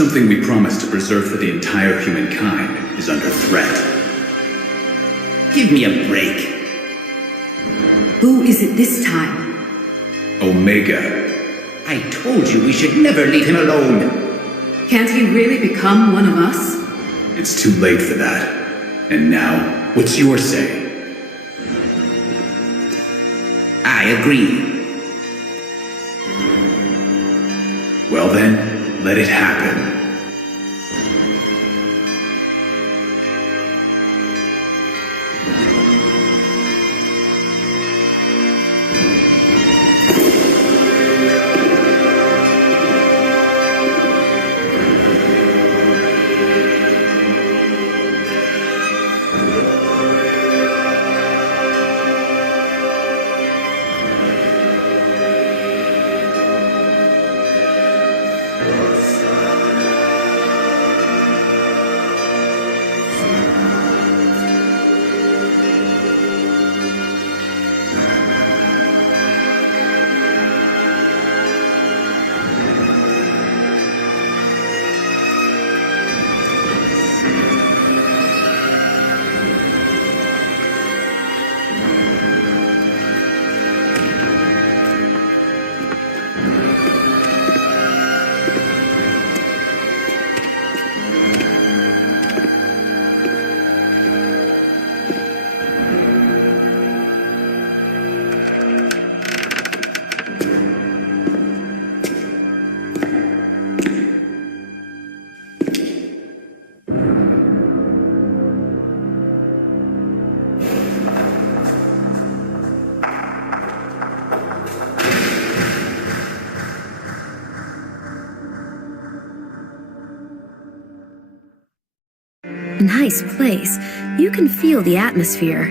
Something we promised to preserve for the entire humankind is under threat. Give me a break. Who is it this time? Omega. I told you we should never leave him alone. Can't he really become one of us? It's too late for that. And now, what's your say? I agree. Well then, let it happen. Nice place. You can feel the atmosphere.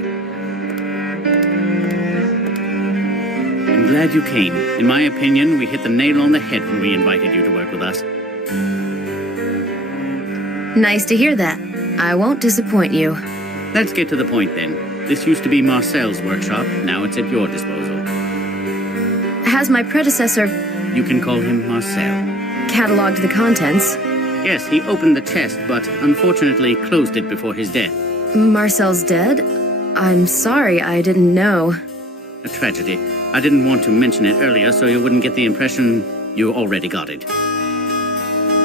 I'm glad you came. In my opinion, we hit the nail on the head when we invited you to work with us. Nice to hear that. I won't disappoint you. Let's get to the point then. This used to be Marcel's workshop. Now it's at your disposal. Has my predecessor You can call him Marcel. cataloged the contents? Yes, he opened the chest, but unfortunately closed it before his death. Marcel's dead? I'm sorry, I didn't know. A tragedy. I didn't want to mention it earlier so you wouldn't get the impression you already got it.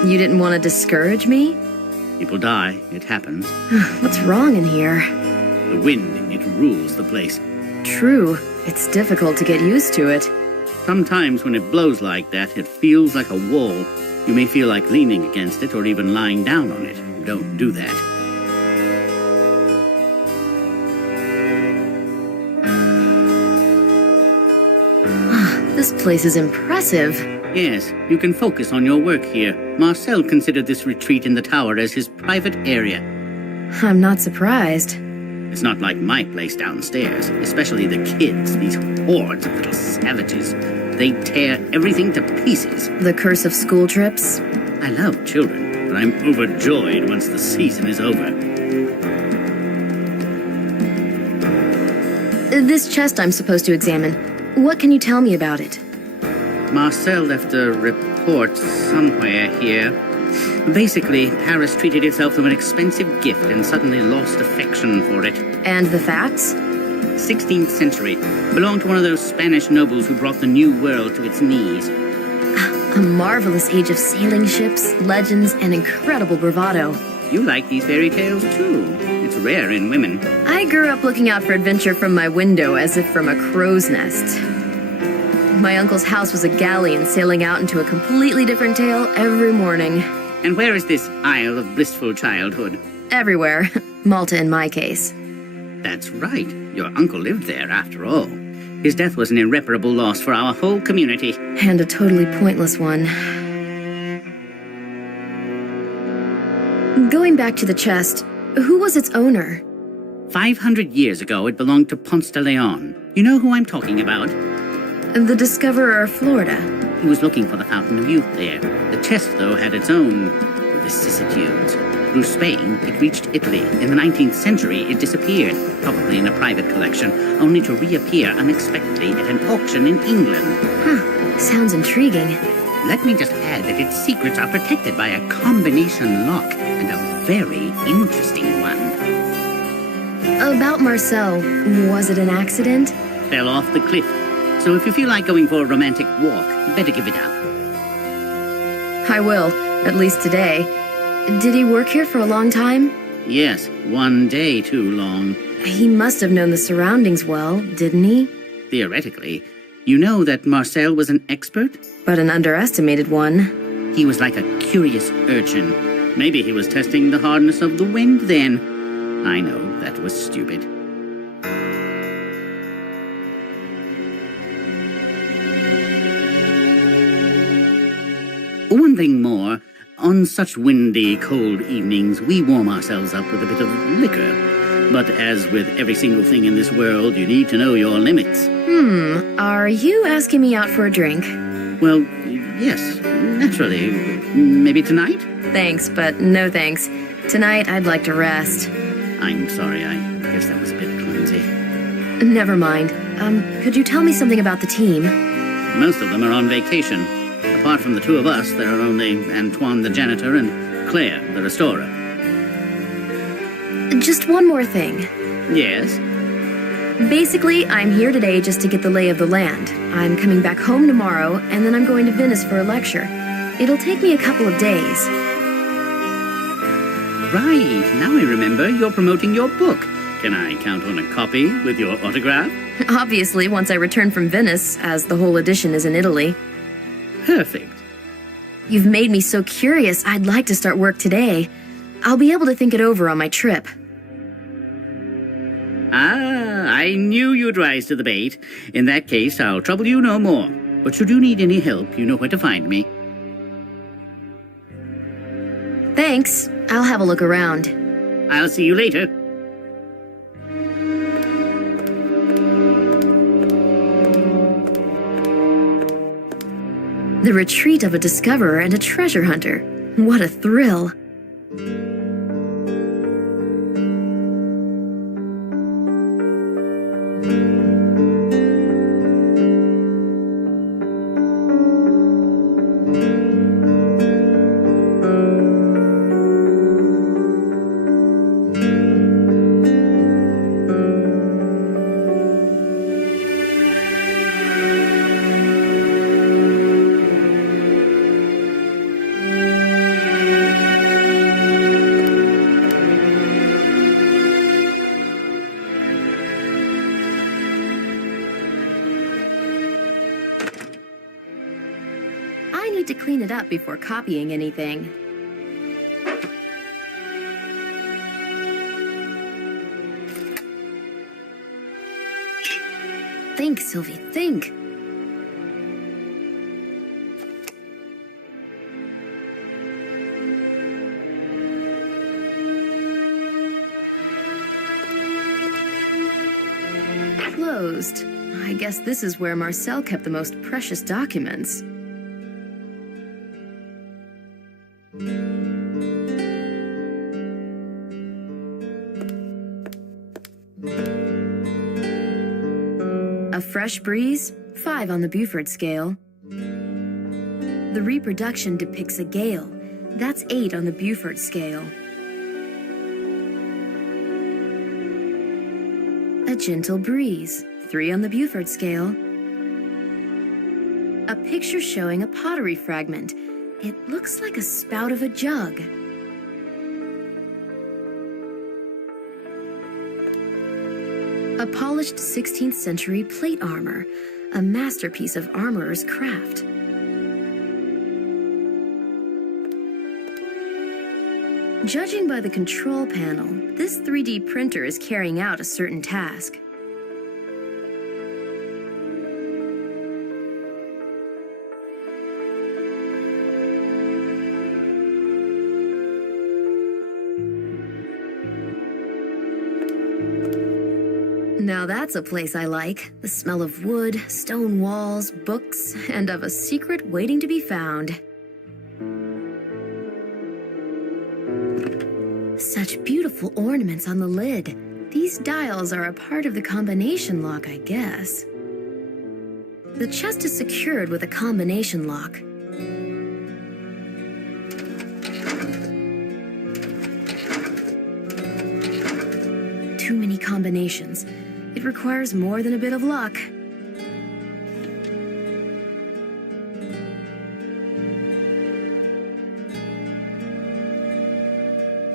You didn't want to discourage me? People die. It happens. What's wrong in here? The wind, it rules the place. True, it's difficult to get used to it. Sometimes when it blows like that, it feels like a wall. You may feel like leaning against it or even lying down on it. Don't do that. This place is impressive. Yes, you can focus on your work here. Marcel considered this retreat in the tower as his private area. I'm not surprised. It's not like my place downstairs, especially the kids, these hordes of little savages. They tear everything to pieces. The curse of school trips? I love children, but I'm overjoyed once the season is over. This chest I'm supposed to examine. What can you tell me about it? Marcel left a report somewhere here. Basically, Paris treated itself to an expensive gift and suddenly lost affection for it. And the facts? 16th century. Belonged to one of those Spanish nobles who brought the New World to its knees. A marvelous age of sailing ships, legends, and incredible bravado. You like these fairy tales, too. It's rare in women. I grew up looking out for adventure from my window as if from a crow's nest. My uncle's house was a galleon sailing out into a completely different tale every morning. And where is this Isle of Blissful Childhood? Everywhere. Malta in my case. That's right. Your uncle lived there, after all. His death was an irreparable loss for our whole community. And a totally pointless one. Going back to the chest, who was its owner? 500 years ago, it belonged to Ponce de Leon. You know who I'm talking about? The discoverer of Florida. He was looking for the Fountain of Youth there. The chest, though, had its own vicissitudes. Through Spain, it reached Italy. In the 19th century, it disappeared, probably in a private collection, only to reappear unexpectedly at an auction in England. Huh, sounds intriguing. Let me just add that its secrets are protected by a combination lock, and a very interesting one. About Marcel, was it an accident? Fell off the cliff. So if you feel like going for a romantic walk, better give it up. I will, at least today. Did he work here for a long time? Yes, one day too long. He must have known the surroundings well, didn't he? Theoretically. You know that Marcel was an expert? But an underestimated one. He was like a curious urchin. Maybe he was testing the hardness of the wind then. I know, that was stupid. One thing more. On such windy, cold evenings, we warm ourselves up with a bit of liquor. But as with every single thing in this world, you need to know your limits. Are you asking me out for a drink? Well, yes, naturally. Maybe tonight? Thanks, but no thanks. Tonight, I'd like to rest. I'm sorry, I guess that was a bit clumsy. Never mind. Could you tell me something about the team? Most of them are on vacation. Apart from the two of us, there are only Antoine the janitor and Claire the restorer. Just one more thing. Yes? Basically, I'm here today just to get the lay of the land. I'm coming back home tomorrow, and then I'm going to Venice for a lecture. It'll take me a couple of days. Right, now I remember you're promoting your book. Can I count on a copy with your autograph? Obviously, once I return from Venice, as the whole edition is in Italy. Perfect. You've made me so curious, I'd like to start work today. I'll be able to think it over on my trip. Ah, I knew you'd rise to the bait. In that case, I'll trouble you no more. But should you need any help, you know where to find me. Thanks. I'll have a look around. I'll see you later. The retreat of a discoverer and a treasure hunter. What a thrill. I need to clean it up before copying anything. Think, Sylvie, think. Closed. I guess this is where Marcel kept the most precious documents. A fresh breeze, 5 on the Buford scale. The reproduction depicts a gale. That's 8 on the Buford scale. A gentle breeze, 3 on the Buford scale. A picture showing a pottery fragment. It looks like a spout of a jug. A polished 16th century plate armor, a masterpiece of armorer's craft. Judging by the control panel, this 3D printer is carrying out a certain task. Now that's a place I like. The smell of wood, stone walls, books, and of a secret waiting to be found. Such beautiful ornaments on the lid. These dials are a part of the combination lock, I guess. The chest is secured with a combination lock. combinations. It requires more than a bit of luck.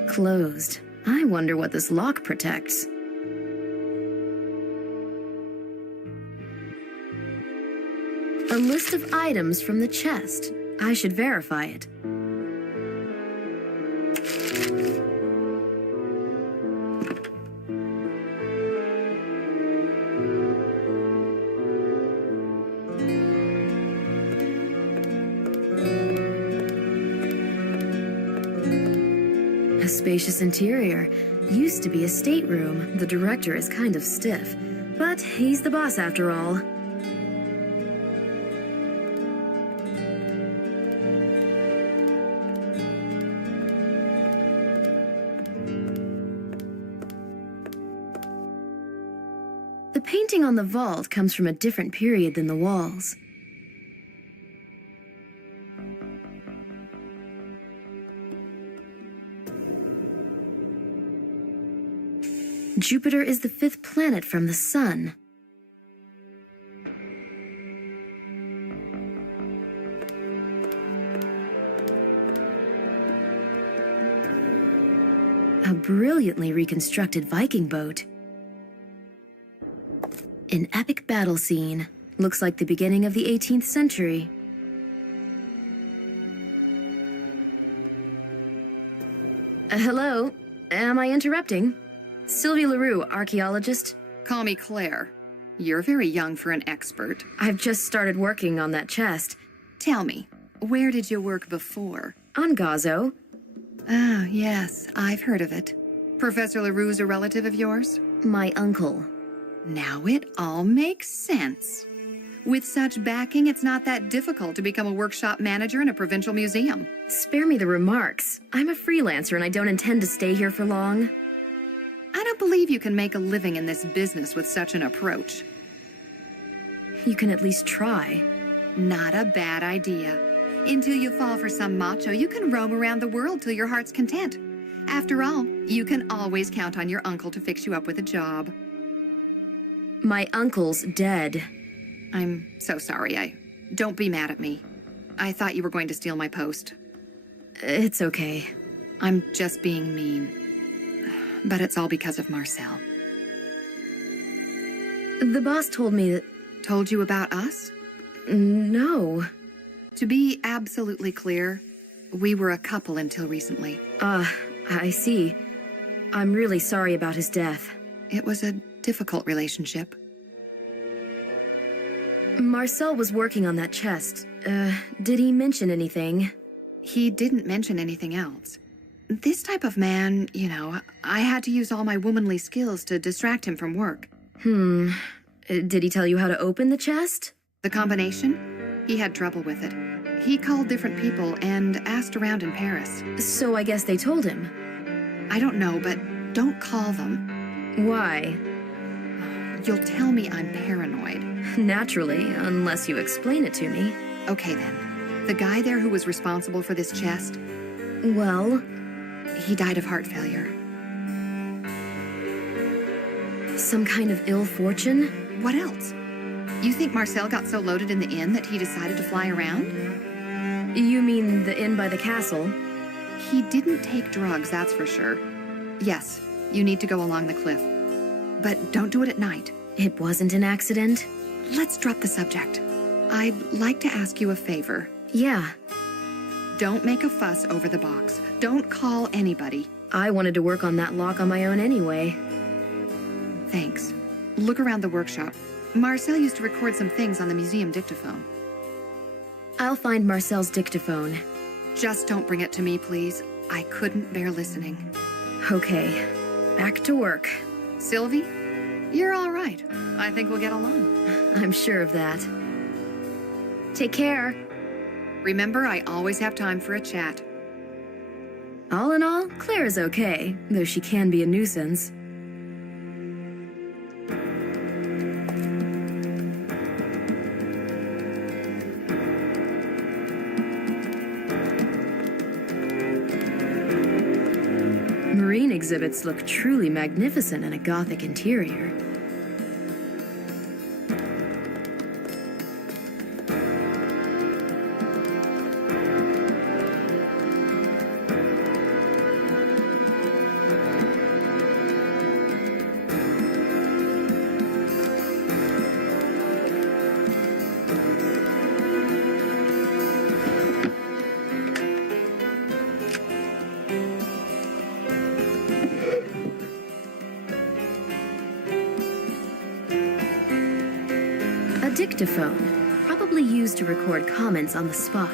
Closed. I wonder what this lock protects. A list of items from the chest. I should verify it. A spacious interior. Used to be a stateroom. The director is kind of stiff, but he's the boss after all. The painting on the vault comes from a different period than the walls. Jupiter is the 5th planet from the Sun. A brilliantly reconstructed Viking boat. An epic battle scene. Looks like the beginning of the 18th century. Hello? Am I interrupting? Sylvie LaRue, archaeologist. Call me Claire. You're very young for an expert. I've just started working on that chest. Tell me, where did you work before? On Gazo. Ah, yes, I've heard of it. Professor LaRue's a relative of yours? My uncle. Now it all makes sense. With such backing, it's not that difficult to become a workshop manager in a provincial museum. Spare me the remarks. I'm a freelancer and I don't intend to stay here for long. I don't believe you can make a living in this business with such an approach. You can at least try. Not a bad idea. Until you fall for some macho, you can roam around the world till your heart's content. After all, you can always count on your uncle to fix you up with a job. My uncle's dead. I'm so sorry. Don't be mad at me. I thought you were going to steal my post. It's okay. I'm just being mean. But it's all because of Marcel. The boss told me that... Told you about us? No. To be absolutely clear, we were a couple until recently. I see. I'm really sorry about his death. It was a difficult relationship. Marcel was working on that chest. Did he mention anything? He didn't mention anything else. This type of man, you know, I had to use all my womanly skills to distract him from work. Did he tell you how to open the chest? The combination? He had trouble with it. He called different people and asked around in Paris. So I guess they told him. I don't know, but don't call them. Why? You'll tell me I'm paranoid. Naturally, unless you explain it to me. Okay then. The guy there who was responsible for this chest, Well, he died of heart failure. some kind of ill fortune? What else? You think Marcel got so loaded in the inn that he decided to fly around? You mean the inn by the castle? He didn't take drugs, that's for sure. Yes, you need to go along the cliff. But don't do it at night. It wasn't an accident? Let's drop the subject. I'd like to ask you a favor. Yeah, Don't make a fuss over the box. Don't call anybody. I wanted to work on that lock on my own anyway. Thanks. Look around the workshop. Marcel used to record some things on the museum dictaphone. I'll find Marcel's dictaphone. Just don't bring it to me, please. I couldn't bear listening. Okay, back to work. Sylvie, you're all right. I think we'll get along. I'm sure of that. Take care. Remember, I always have time for a chat. All in all, Claire is okay, though she can be a nuisance. Marine exhibits look truly magnificent in a Gothic interior. A dictaphone, probably used to record comments on the spot.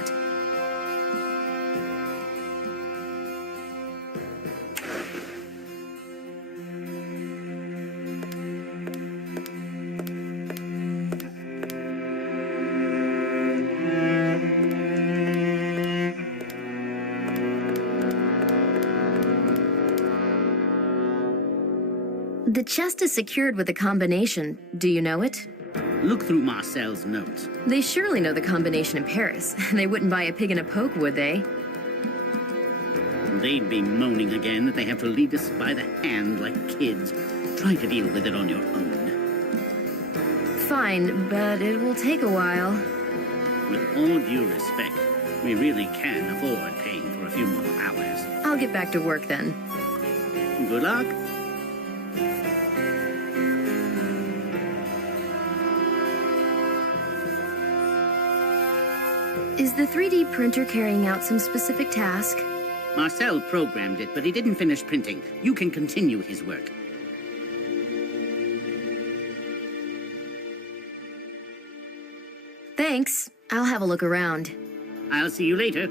The chest is secured with a combination. Do you know it? Look through Marcel's notes. They surely know the combination in Paris. They wouldn't buy a pig in a poke, would they? They'd be moaning again that they have to lead us by the hand like kids. Try to deal with it on your own. Fine, but it will take a while. With all due respect, we really can afford paying for a few more hours. I'll get back to work then. Good luck. Is the 3D printer carrying out some specific task? Marcel programmed it, but he didn't finish printing. You can continue his work. Thanks. I'll have a look around. I'll see you later.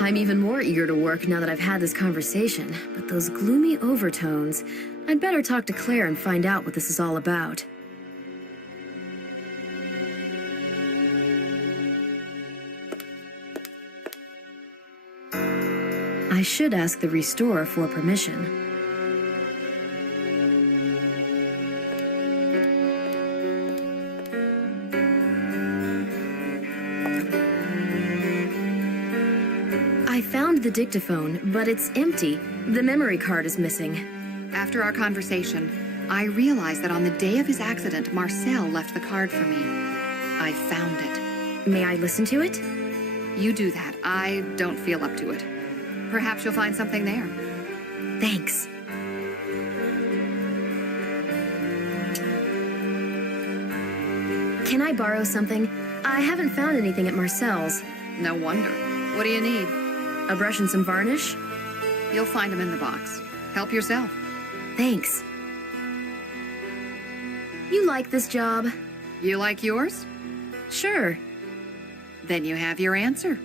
I'm even more eager to work now that I've had this conversation, but those gloomy overtones... I'd better talk to Claire and find out what this is all about. I should ask the restorer for permission. I found the dictaphone, but it's empty. The memory card is missing. After our conversation, I realized that on the day of his accident, Marcel left the card for me. I found it. May I listen to it? You do that. I don't feel up to it. Perhaps you'll find something there. Thanks. Can I borrow something? I haven't found anything at Marcel's. No wonder. What do you need? A brush and some varnish? You'll find them in the box. Help yourself. Thanks. You like this job? You like yours? Sure. Then you have your answer.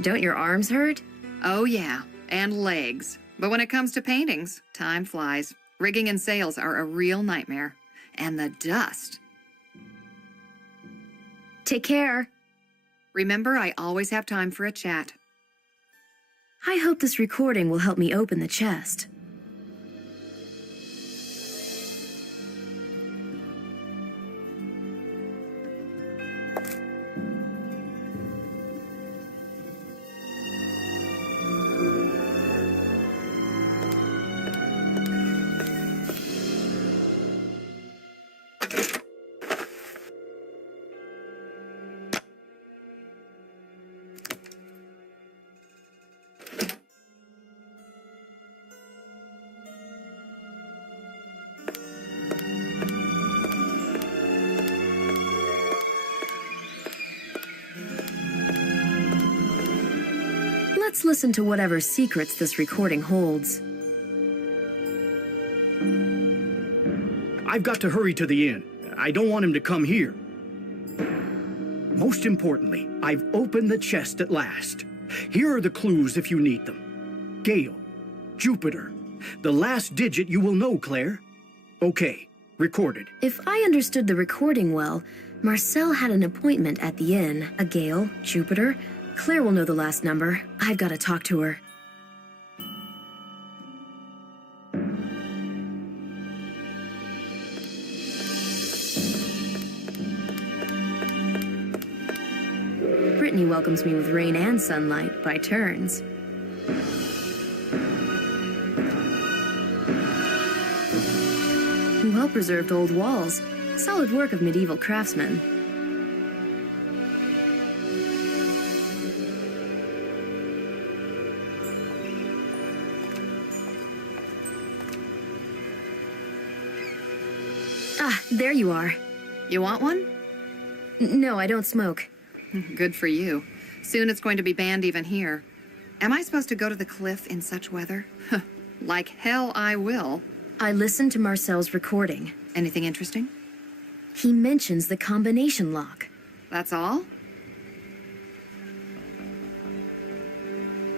Don't your arms hurt? Oh, yeah, and legs. But when it comes to paintings, time flies. Rigging and sails are a real nightmare. And the dust. Take care. Remember, I always have time for a chat. I hope this recording will help me open the chest. Let's listen to whatever secrets this recording holds. I've got to hurry to the inn. I don't want him to come here. Most importantly, I've opened the chest at last. Here are the clues if you need them. Gale, Jupiter. The last digit you will know, Claire. Okay, recorded. If I understood the recording well, Marcel had an appointment at the inn. A Gale, Jupiter. Claire will know the last number. I've got to talk to her. Brittany welcomes me with rain and sunlight by turns. well-preserved old walls. Solid work of medieval craftsmen. Ah, there you are. You want one? No, I don't smoke. Good for you. Soon it's going to be banned even here. Am I supposed to go to the cliff in such weather? Like hell I will. I listened to Marcel's recording. Anything interesting? He mentions the combination lock. That's all?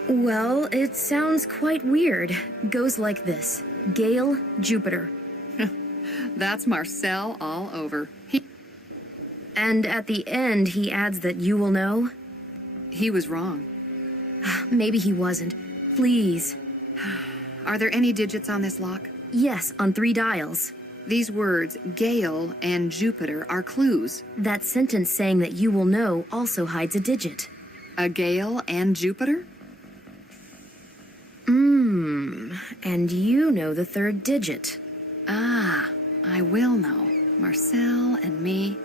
Well, it sounds quite weird. Goes like this. Gale, Jupiter. That's Marcel all over. And at the end, he adds that you will know? He was wrong. Maybe he wasn't. Please. Are there any digits on this lock? Yes, on 3 dials. These words, Gale and Jupiter, are clues. That sentence saying that you will know also hides a digit. A Gale and Jupiter? And you know the 3rd digit. Ah, I will know. Marcel and me.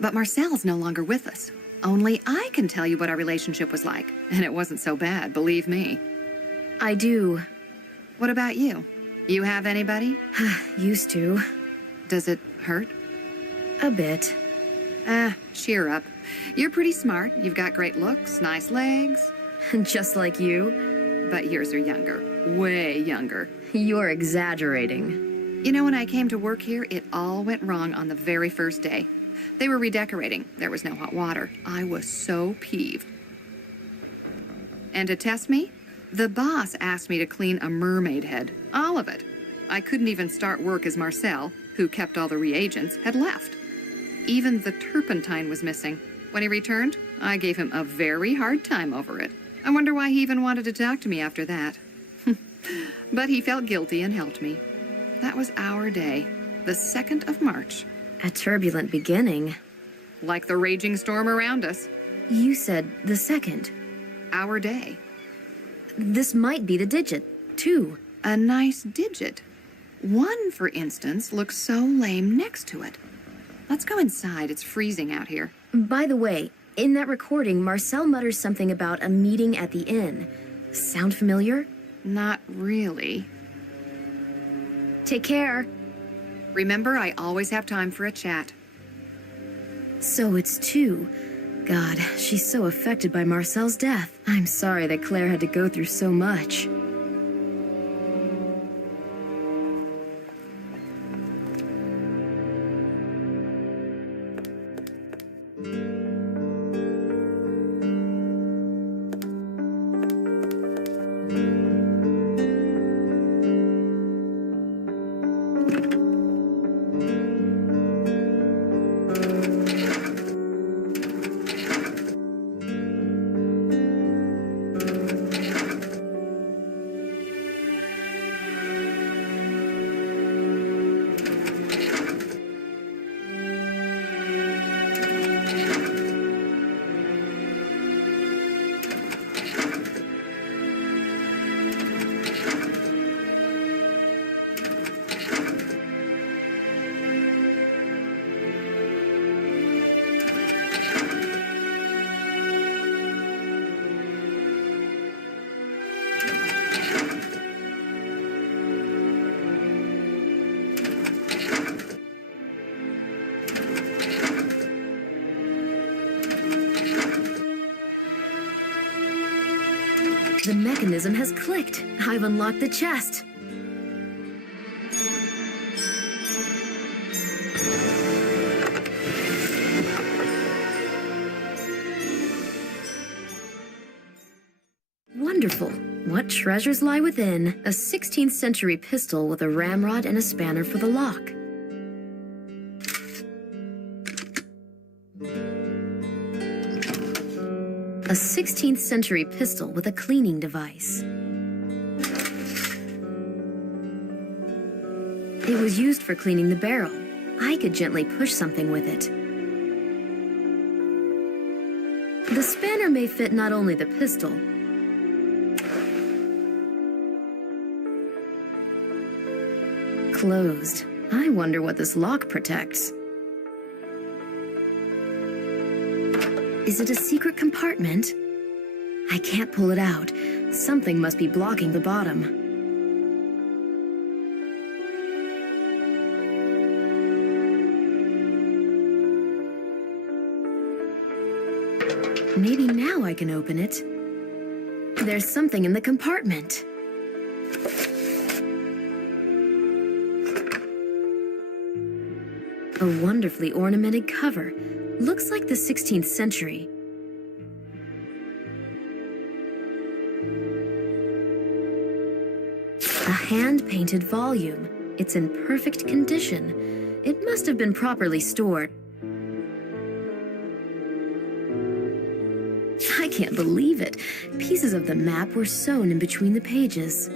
But Marcel's no longer with us. Only I can tell you what our relationship was like. And it wasn't so bad, believe me. I do. What about you? You have anybody? Used to. Does it hurt? A bit. Cheer up. You're pretty smart. You've got great looks, nice legs. Just like you. But yours are younger. Way younger. You're exaggerating. You know, when I came to work here, it all went wrong on the very first day. They were redecorating. There was no hot water. I was so peeved. And to test me, the boss asked me to clean a mermaid head. All of it. I couldn't even start work as Marcel, who kept all the reagents, had left. Even the turpentine was missing. When he returned, I gave him a very hard time over it. I wonder why he even wanted to talk to me after that. But he felt guilty and helped me. That was our day, the 2nd of March. A turbulent beginning. Like the raging storm around us. You said the 2nd. Our day. This might be the digit, 2. A nice digit. 1, for instance, looks so lame next to it. Let's go inside. It's freezing out here. By the way, in that recording, Marcel mutters something about a meeting at the inn. Sound familiar? Not really. Take care. Remember, I always have time for a chat. So it's 2. God, she's so affected by Marcel's death. I'm sorry that Claire had to go through so much. The mechanism has clicked. I've unlocked the chest. Wonderful. What treasures lie within? A 16th century pistol with a ramrod and a spanner for the lock. A 16th century pistol with a cleaning device. It was used for cleaning the barrel. I could gently push something with it. The spanner may fit not only the pistol, closed. I wonder what this lock protects. Is it a secret compartment? I can't pull it out. Something must be blocking the bottom. Maybe now I can open it. There's something in the compartment. A wonderfully ornamented cover. Looks like the 16th century. A hand-painted volume. It's in perfect condition. It must have been properly stored. I can't believe it. Pieces of the map were sewn in between the pages.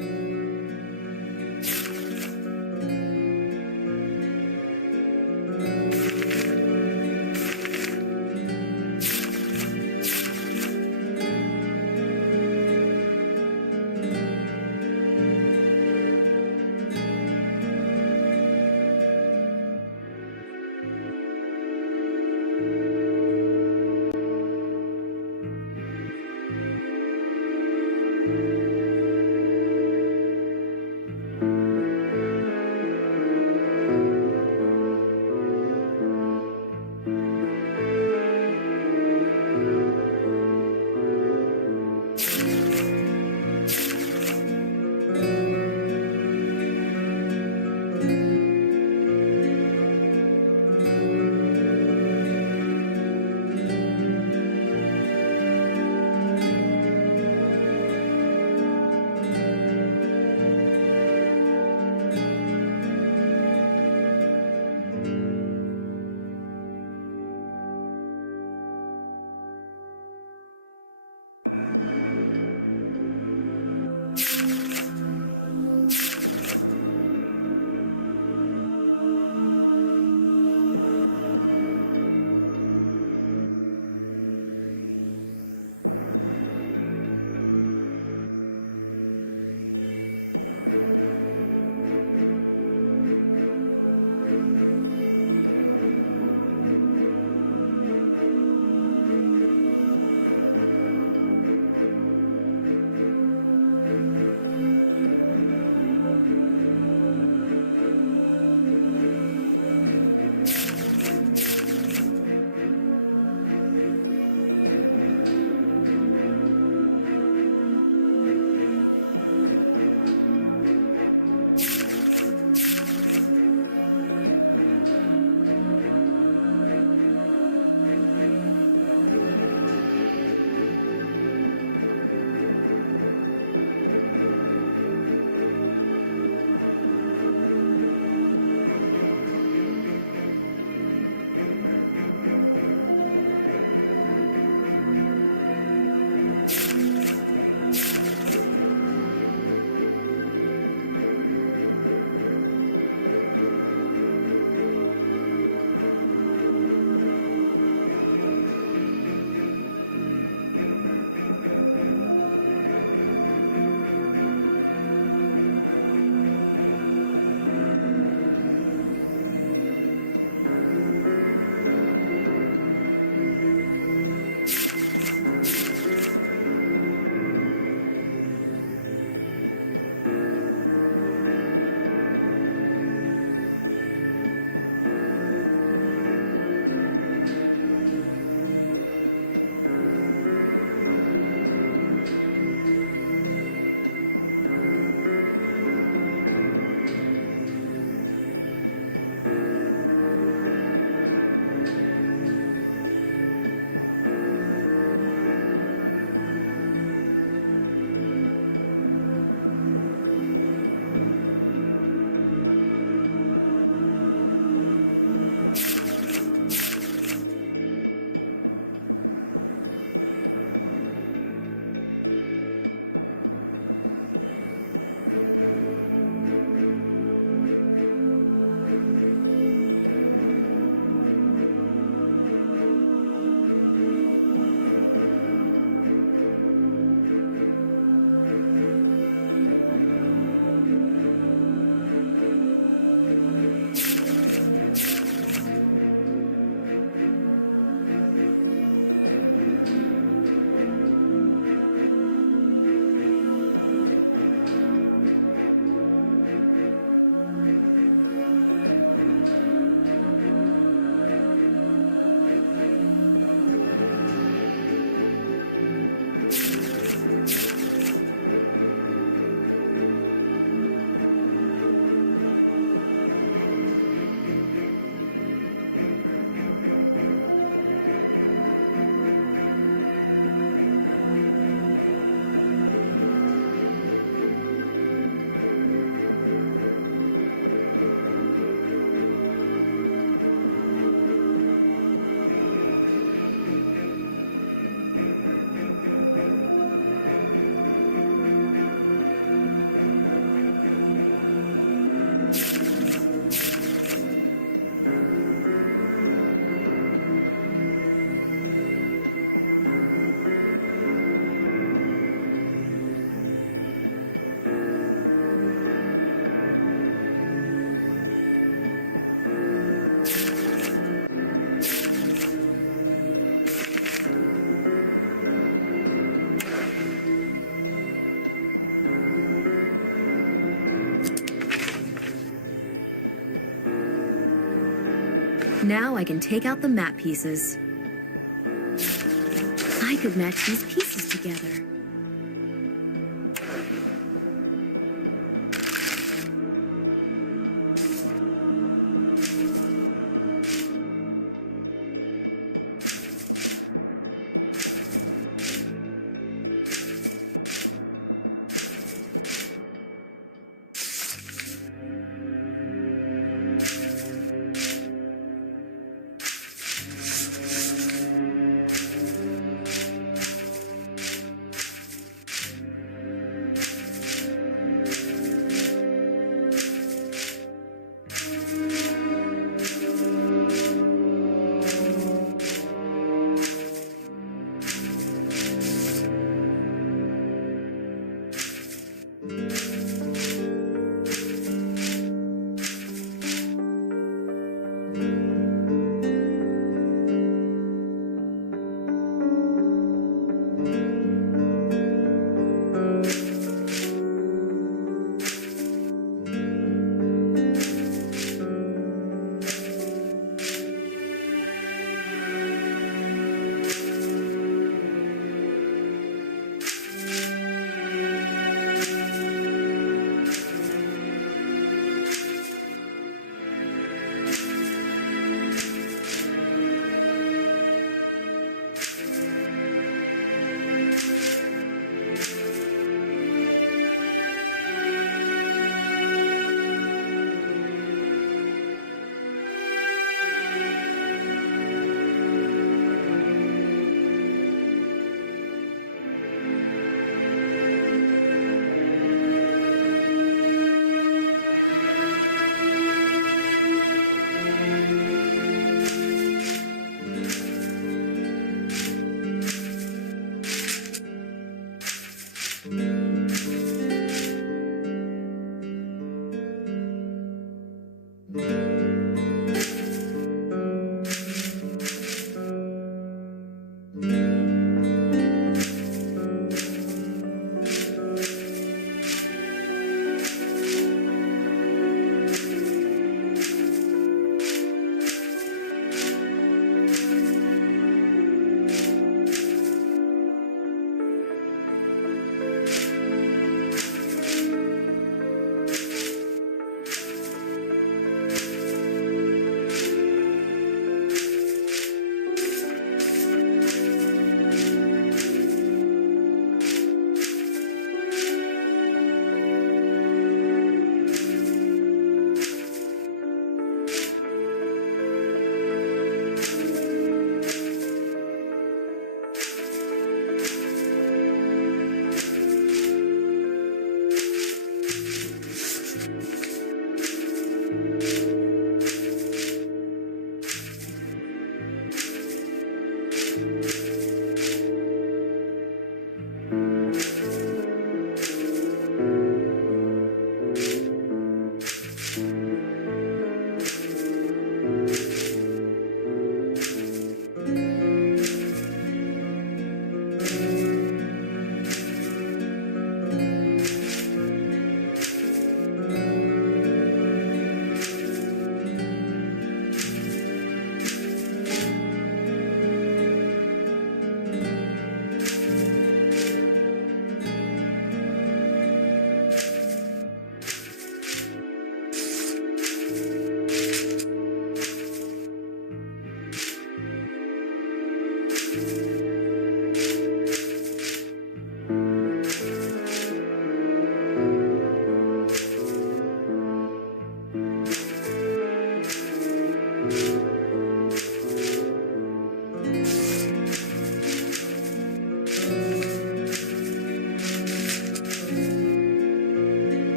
Now I can take out the map pieces. I could match these pieces together.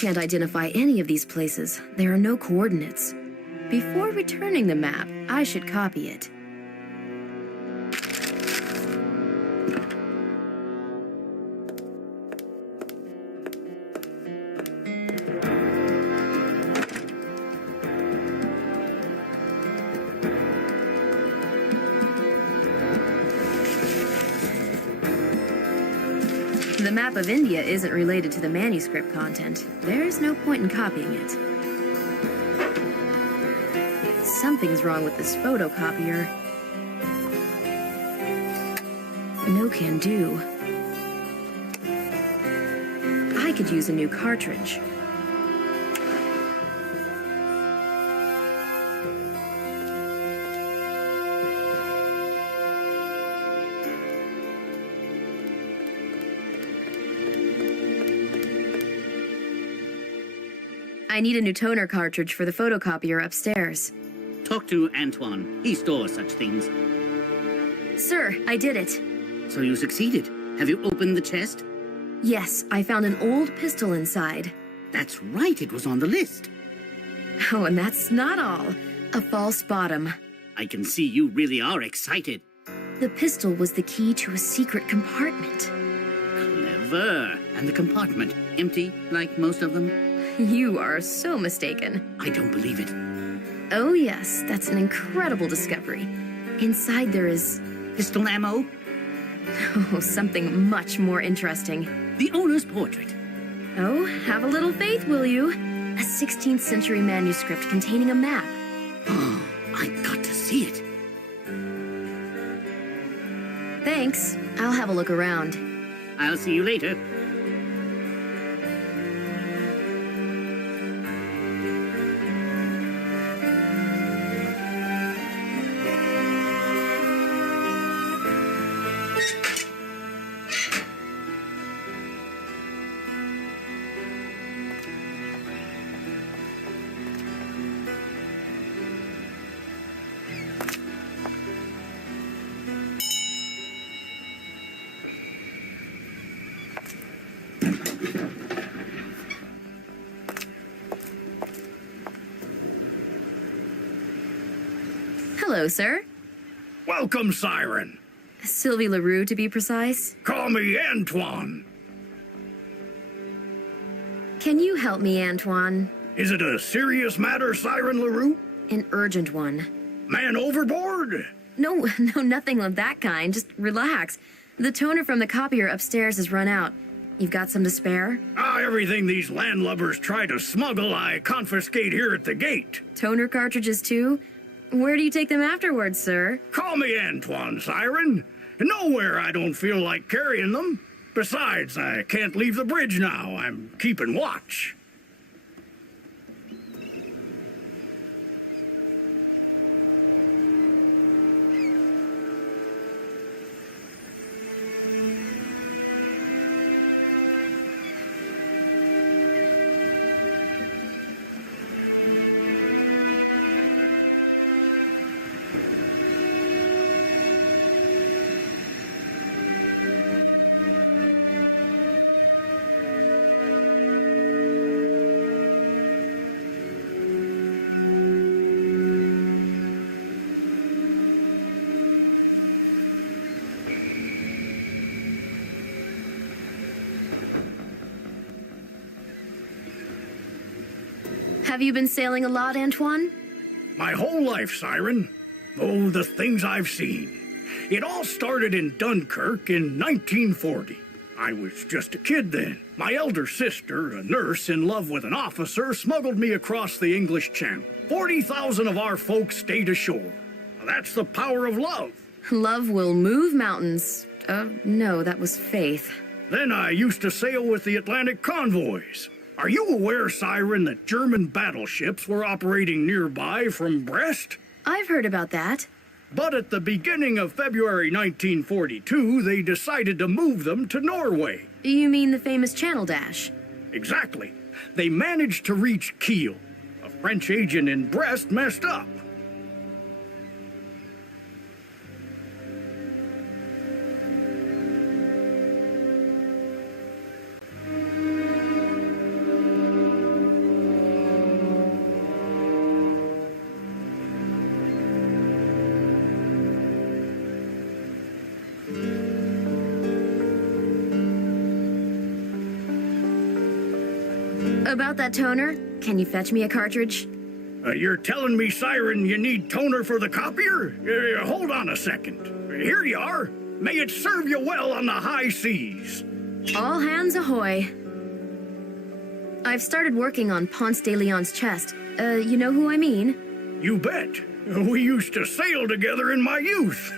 can't identify any of these places. There are no coordinates. Before returning the map, I should copy it. The map of India isn't related to the manuscript content. There's no point in copying it. Something's wrong with this photocopier. No can do. I could use a new cartridge. I need a new toner cartridge for the photocopier upstairs. Talk to Antoine. He stores such things. Sir, I did it. So you succeeded. Have you opened the chest? Yes, I found an old pistol inside. That's right, it was on the list. Oh, and that's not all. A false bottom. I can see you really are excited. The pistol was the key to a secret compartment. Clever. And the compartment, empty like most of them? You are so mistaken. I don't believe it. Oh yes, that's an incredible discovery. Inside there is... Pistol ammo? Oh, something much more interesting. The owner's portrait. Oh, have a little faith, will you? A 16th century manuscript containing a map. Oh, I got to see it. Thanks. I'll have a look around. I'll see you later. Hello, sir. Welcome, Siren. Sylvie LaRue, to be precise. Call me Antoine. Can you help me, Antoine? Is it a serious matter, Siren LaRue? An urgent one. Man overboard? No, nothing of that kind. Just relax. The toner from the copier upstairs has run out. You've got some to spare? Everything these landlubbers try to smuggle, I confiscate here at the gate. Toner cartridges, too? Where do you take them afterwards, sir? Call me Antoine, Siren. Nowhere I don't feel like carrying them. Besides, I can't leave the bridge now. I'm keeping watch. Have you been sailing a lot, Antoine? My whole life, Siren. Oh, the things I've seen. It all started in Dunkirk in 1940. I was just a kid then. My elder sister, a nurse in love with an officer, smuggled me across the English Channel. 40,000 of our folks stayed ashore. That's the power of love. Love will move mountains. No, that was faith. Then I used to sail with the Atlantic convoys. Are you aware, Siren, that German battleships were operating nearby from Brest? I've heard about that. But at the beginning of February 1942, they decided to move them to Norway. You mean the famous Channel Dash? Exactly. They managed to reach Kiel. A French agent in Brest messed up. About that toner, can you fetch me a cartridge? You're telling me, Siren, you need toner for the copier? Hold on a second. Here you are. May it serve you well on the high seas. All hands ahoy. I've started working on Ponce de Leon's chest. You know who I mean? You bet. We used to sail together in my youth.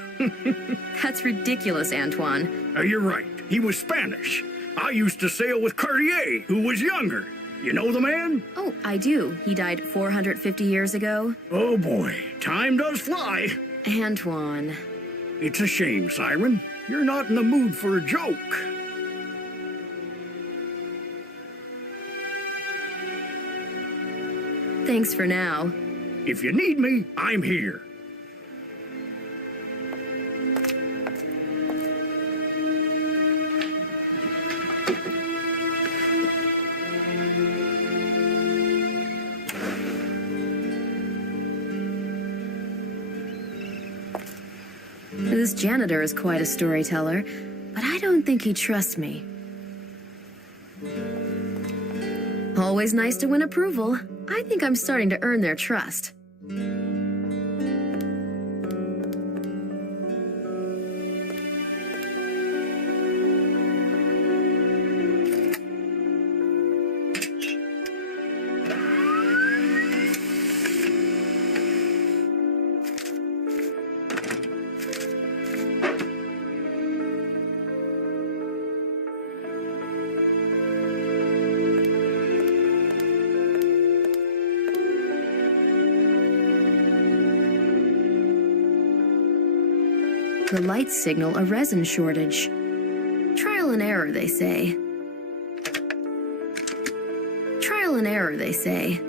That's ridiculous, Antoine. You're right. He was Spanish. I used to sail with Cartier, who was younger. You know the man? Oh, I do. He died 450 years ago. Oh boy, time does fly. Antoine. It's a shame, Siren. You're not in the mood for a joke. Thanks for now. If you need me, I'm here. This janitor is quite a storyteller, but I don't think he'd trust me. Always nice to win approval. I think I'm starting to earn their trust. The lights signal a resin shortage. Trial and error, they say. Trial and error, they say.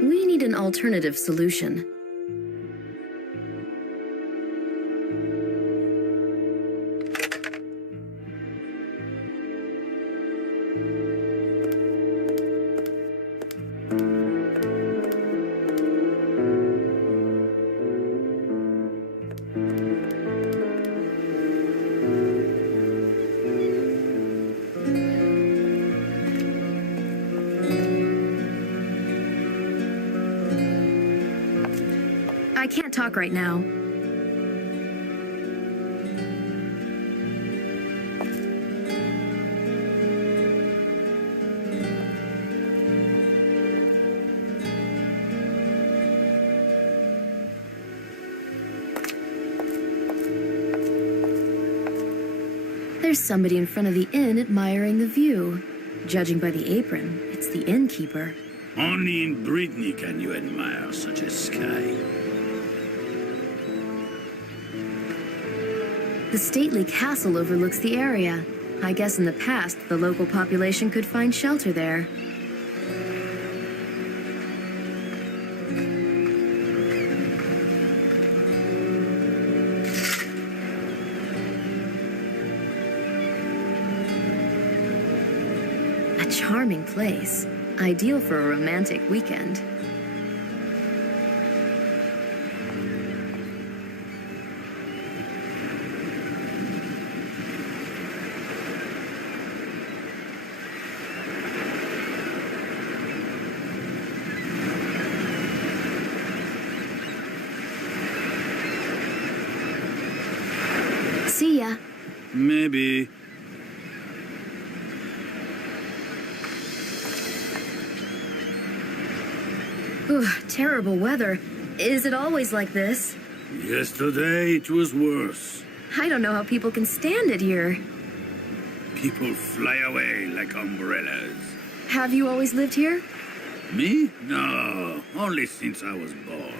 We need an alternative solution. I can't talk right now. There's somebody in front of the inn admiring the view. Judging by the apron, it's the innkeeper. Only in Brittany can you admire such a sky. The stately castle overlooks the area. I guess in the past, the local population could find shelter there. A charming place, ideal for a romantic weekend. See ya. Maybe. Ooh, terrible weather. Is it always like this? Yesterday it was worse. I don't know how people can stand it here. People fly away like umbrellas. Have you always lived here? Me? No, only since I was born.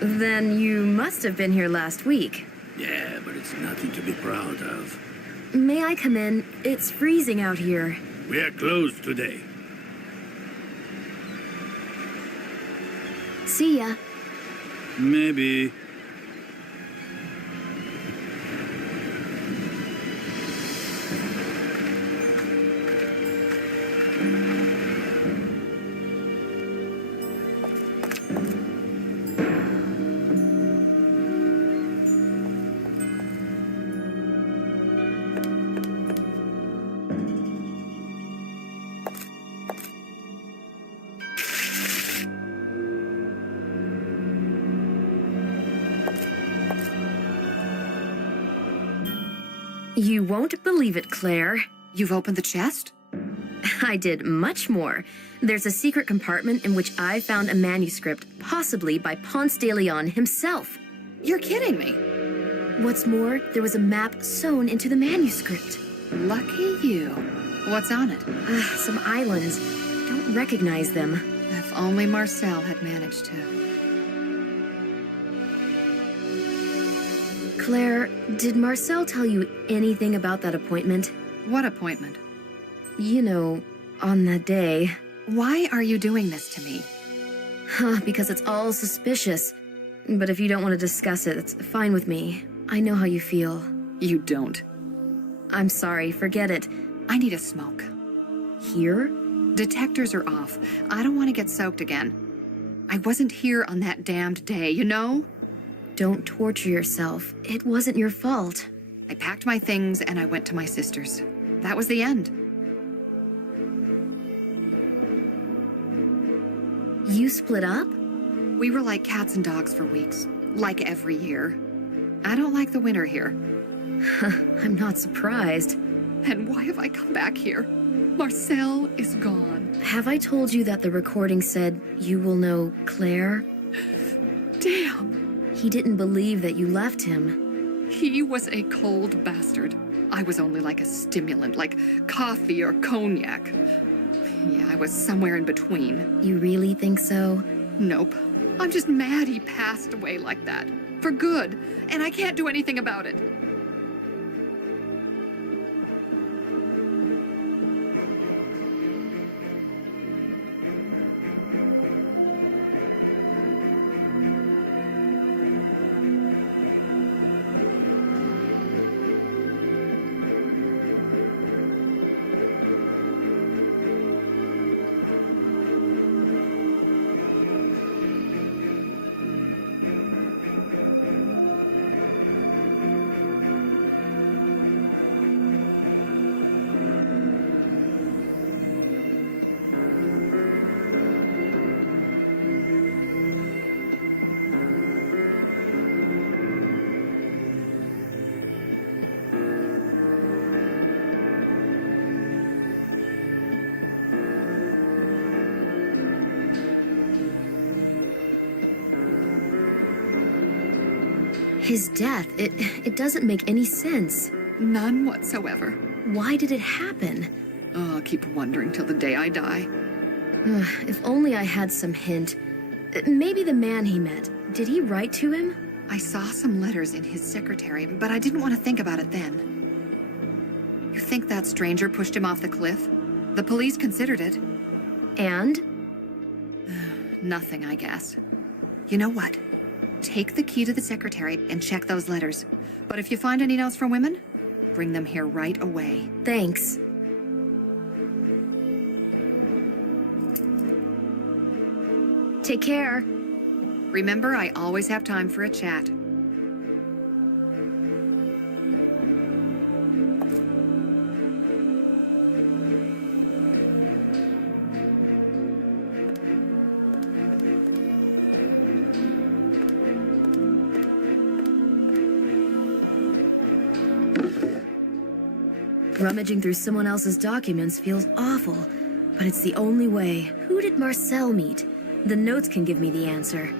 Then you must have been here last week. Yeah, but it's nothing to be proud of. May I come in? It's freezing out here. We are closed today. See ya. Maybe. You won't believe it, Claire. You've opened the chest? I did much more. There's a secret compartment in which I found a manuscript, possibly by Ponce de Leon himself. You're kidding me. What's more, there was a map sewn into the manuscript. Lucky you. What's on it? Some islands. Don't recognize them. If only Marcel had managed to. Claire, did Marcel tell you anything about that appointment? What appointment? You know, on that day. Why are you doing this to me? Because it's all suspicious. But if you don't want to discuss it, it's fine with me. I know how you feel. You don't. I'm sorry, forget it. I need a smoke. Here? Detectors are off. I don't want to get soaked again. I wasn't here on that damned day, you know? Don't torture yourself. It wasn't your fault. I packed my things and I went to my sister's. That was the end. You split up? We were like cats and dogs for weeks. Like every year. I don't like the winter here. I'm not surprised. And why have I come back here? Marcel is gone. Have I told you that the recording said you will know Claire? Damn. He didn't believe that you left him. He was a cold bastard. I was only like a stimulant, like coffee or cognac. Yeah, I was somewhere in between. You really think so? Nope. I'm just mad he passed away like that. For good. And I can't do anything about it. His death, it doesn't make any sense. None whatsoever. Why did it happen? Oh, I'll keep wondering till the day I die. If only I had some hint. Maybe the man he met. Did he write to him? I saw some letters in his secretary, but I didn't want to think about it then. You think that stranger pushed him off the cliff? The police considered it. And? Nothing, I guess. You know what? Take the key to the secretary and check those letters. But if you find any notes from women, bring them here right away. Thanks. Take care. Remember, I always have time for a chat. Rummaging through someone else's documents feels awful, but it's the only way. Who did Marcel meet? The notes can give me the answer.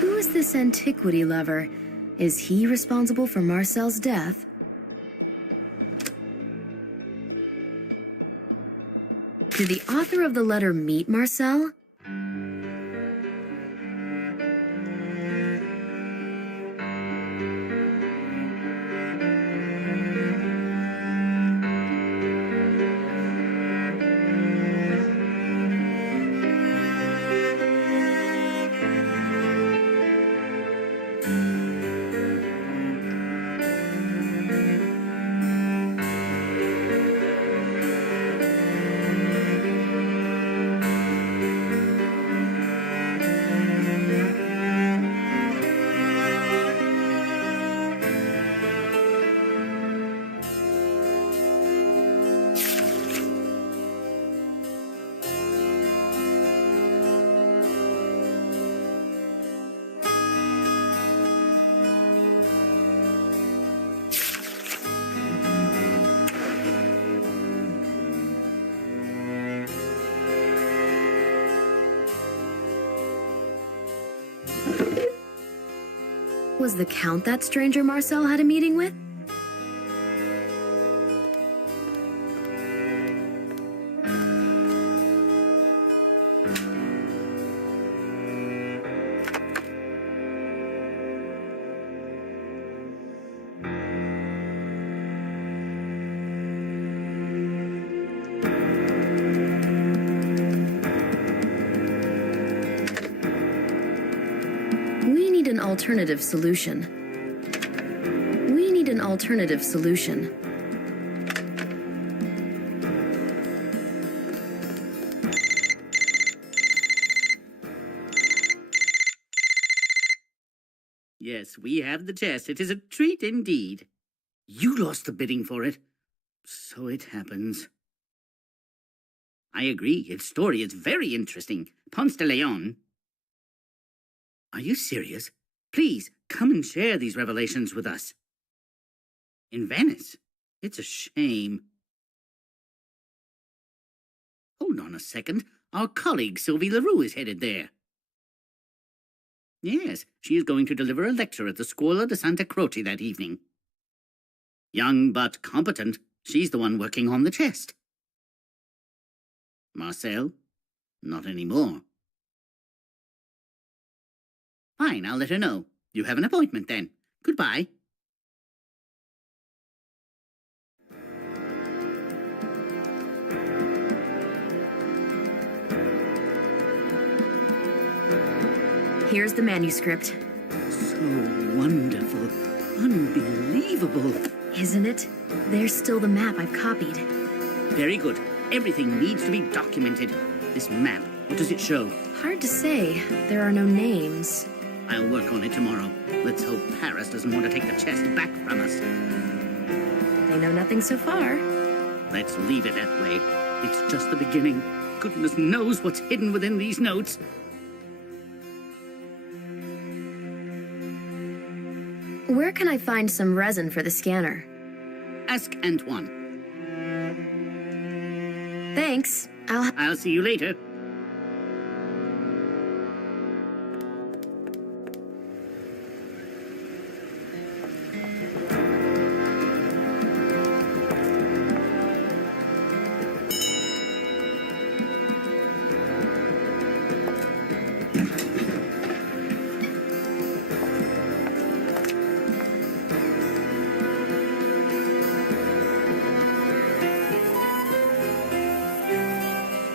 Who is this antiquity lover? Is he responsible for Marcel's death? Did the author of the letter meet Marcel? Was the Count that stranger Marcel had a meeting with? We need an alternative solution. We need an alternative solution. Yes, we have the chest. It is a treat indeed. You lost the bidding for it. So it happens. I agree. Its story is very interesting. Ponce de Leon. Are you serious? Please, come and share these revelations with us. In Venice? It's a shame. Hold on a second. Our colleague Sylvie Leroux is headed there. Yes, she is going to deliver a lecture at the Scuola di Santa Croce that evening. Young but competent, she's the one working on the chest. Marcel? Not anymore. Fine, I'll let her know. You have an appointment then. Goodbye. Here's the manuscript. So wonderful. Unbelievable. Isn't it? There's still the map I've copied. Very good. Everything needs to be documented. This map, what does it show? Hard to say. There are no names. I'll work on it tomorrow. Let's hope Paris doesn't want to take the chest back from us. They know nothing so far. Let's leave it that way. It's just the beginning. Goodness knows what's hidden within these notes. Where can I find some resin for the scanner? Ask Antoine. Thanks. I'll see you later.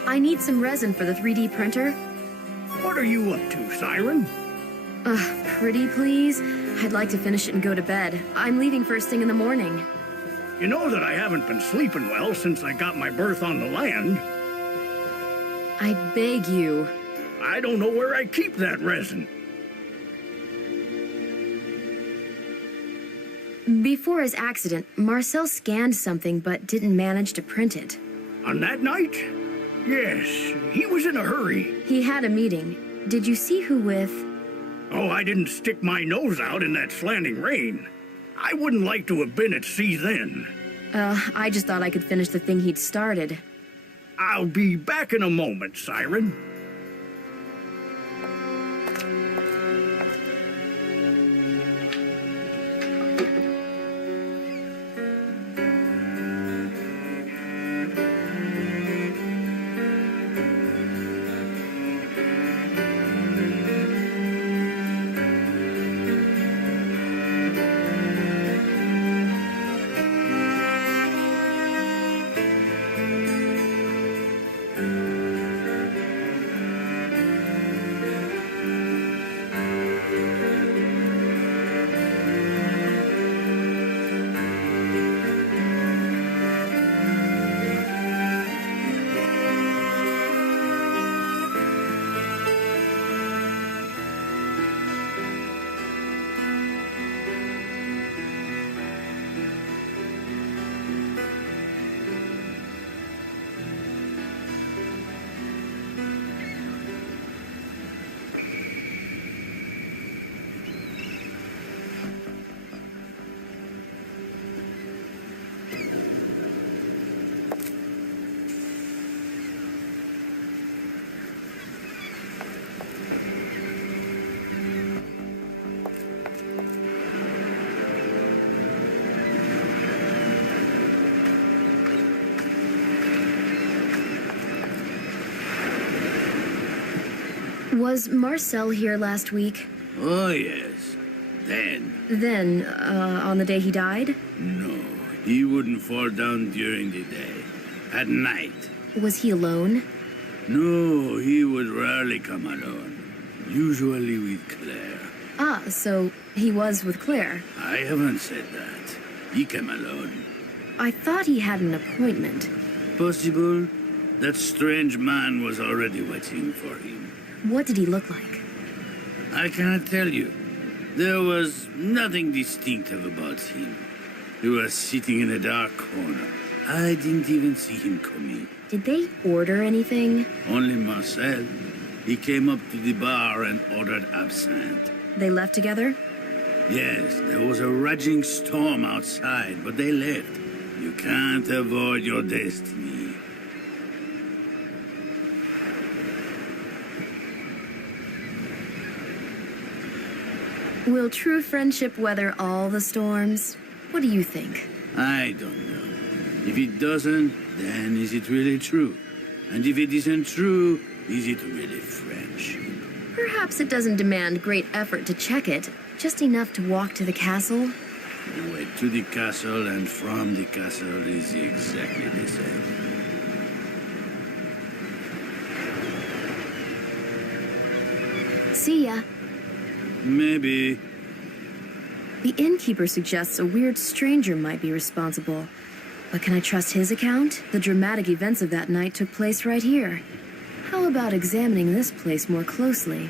I need some resin for the 3D printer. What are you up to, Siren? Pretty please? I'd like to finish it and go to bed. I'm leaving first thing in the morning. You know that I haven't been sleeping well since I got my berth on the land. I beg you. I don't know where I keep that resin. Before his accident, Marcel scanned something but didn't manage to print it. On that night? Yes, he was in a hurry. He had a meeting. Did you see who with? Oh, I didn't stick my nose out in that slanting rain. I wouldn't like to have been at sea then. I just thought I could finish the thing he'd started. I'll be back in a moment, Siren. Was Marcel here last week? Oh, yes. Then, on the day he died? No, he wouldn't fall down during the day. At night. Was he alone? No, he would rarely come alone. Usually with Claire. Ah, so he was with Claire. I haven't said that. He came alone. I thought he had an appointment. Possible. That strange man was already waiting for him. What did he look like? I cannot tell you. There was nothing distinctive about him. He was sitting in a dark corner. I didn't even see him coming. Did they order anything? Only Marcel. He came up to the bar and ordered absinthe. They left together? Yes, there was a raging storm outside, but they left. You can't avoid your destiny. Will true friendship weather all the storms? What do you think? I don't know. If it doesn't, then is it really true? And if it isn't true, is it really friendship? Perhaps it doesn't demand great effort to check it, just enough to walk to the castle. The way to the castle and from the castle is exactly the same. See ya. Maybe. The innkeeper suggests a weird stranger might be responsible. But can I trust his account? The dramatic events of that night took place right here. How about examining this place more closely?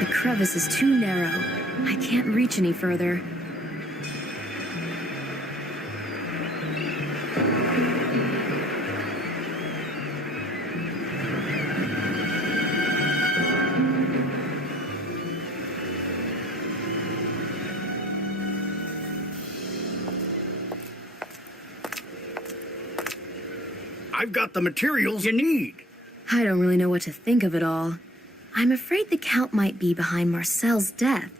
The crevice is too narrow. I can't reach any further. I've got the materials you need. I don't really know what to think of it all. I'm afraid the Count might be behind Marcel's death.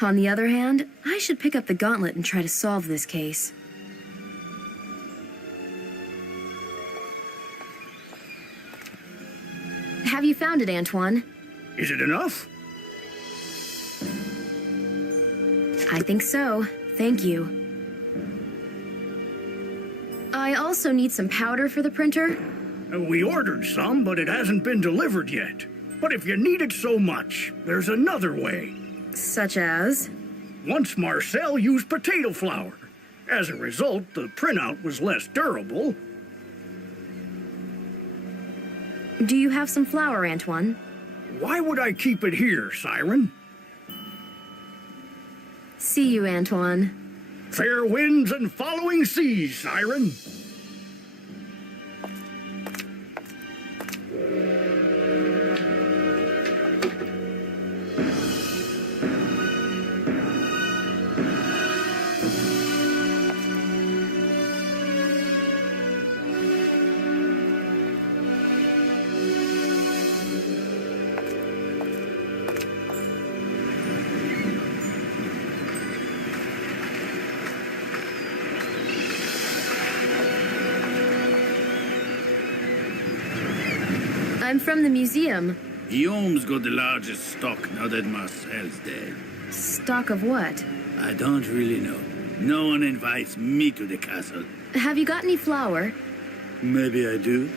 On the other hand, I should pick up the gauntlet and try to solve this case. Have you found it, Antoine? Is it enough? I think so. Thank you. I also need some powder for the printer. We ordered some, but it hasn't been delivered yet. But if you need it so much, there's another way. Such as? Once Marcel used potato flour. As a result, the printout was less durable. Do you have some flour, Antoine? Why would I keep it here, Siren? See you, Antoine. Fair winds and following seas, Siren. I'm from the museum. Guillaume's got the largest stock now that Marcel's dead. Stock of what? I don't really know. No one invites me to the castle. Have you got any flour? Maybe I do.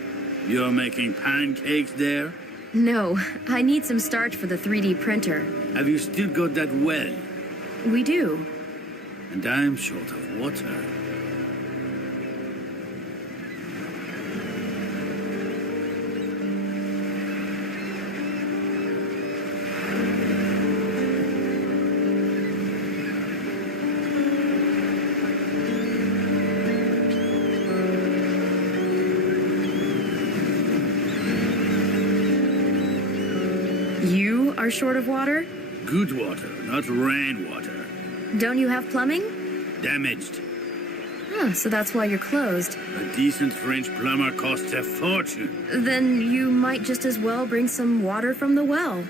You're making pancakes there? No, I need some starch for the 3D printer. Have you still got that well? We do. And I'm short of water. You are are short of water? Good water, not rainwater. Don't you have plumbing? Damaged. Huh, so that's why you're closed. A decent French plumber costs a fortune. Then you might just as well bring some water from the well.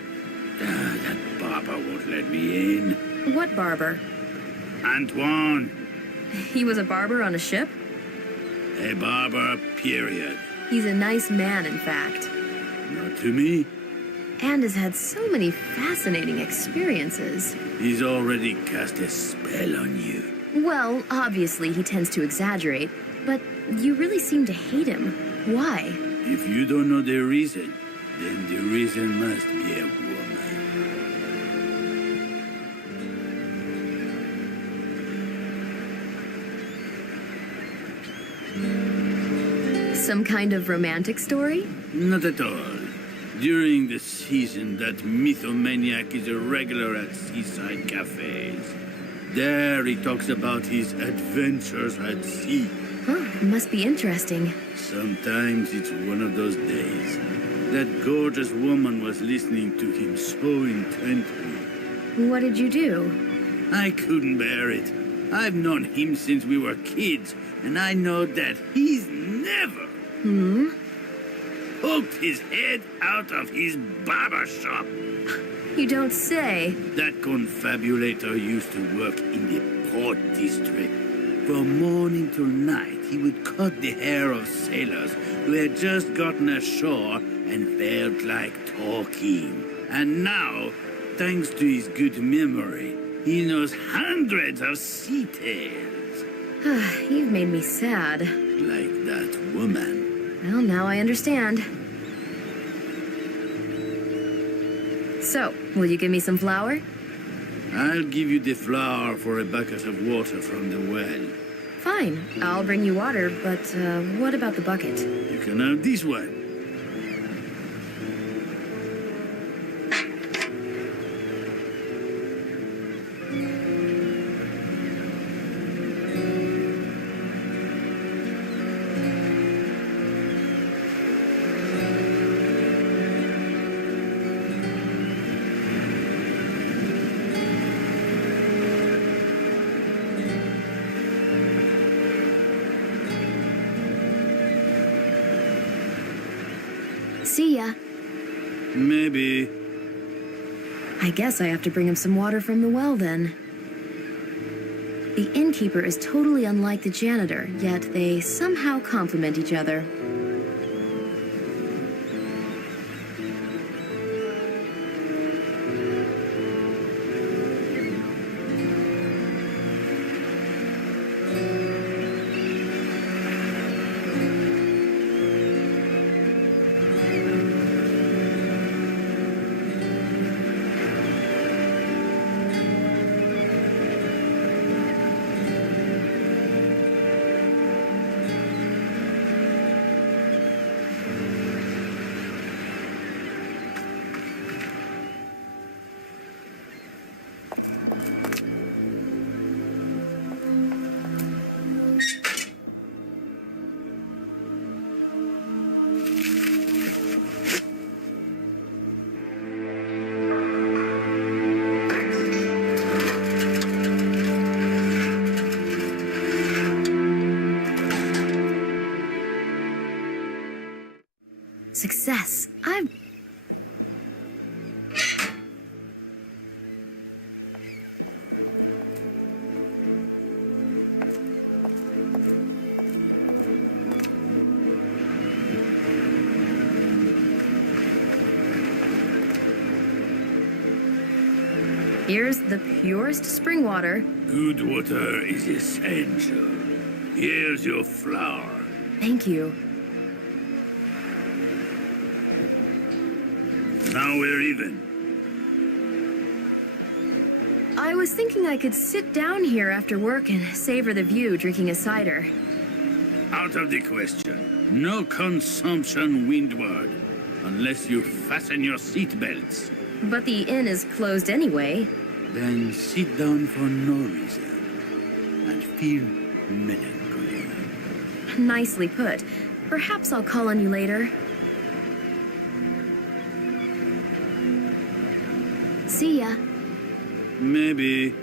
That barber won't let me in. What barber? Antoine. He was a barber on a ship? A barber, period. He's a nice man, in fact. Not to me. And has had so many fascinating experiences. He's already cast a spell on you. Well, obviously he tends to exaggerate, but you really seem to hate him. Why? If you don't know the reason, then the reason must be a woman. Some kind of romantic story? Not at all. During the season, that mythomaniac is a regular at seaside cafes. There he talks about his adventures at sea. Huh, it must be interesting. Sometimes it's one of those days. That gorgeous woman was listening to him so intently. What did you do? I couldn't bear it. I've known him since we were kids, and I know that he's never poked his head out of his barber shop. You don't say. That confabulator used to work in the port district. From morning till night, he would cut the hair of sailors who had just gotten ashore and felt like talking. And now, thanks to his good memory, he knows hundreds of sea tales. You've made me sad. Like that woman. Well, now I understand. So, will you give me some flour? I'll give you the flour for a bucket of water from the well. Fine, I'll bring you water, but what about the bucket? You can have this one. See ya. Maybe. I guess I have to bring him some water from the well, then. The innkeeper is totally unlike the janitor, yet they somehow complement each other. Success. Here's the purest spring water. Good water is essential. Here's your flour. Thank you. Now we're even. I was thinking I could sit down here after work and savor the view drinking a cider. Out of the question. No consumption windward. Unless you fasten your seatbelts. But the inn is closed anyway. Then sit down for no reason. And feel melancholy. Nicely put. Perhaps I'll call on you later. See ya. Maybe.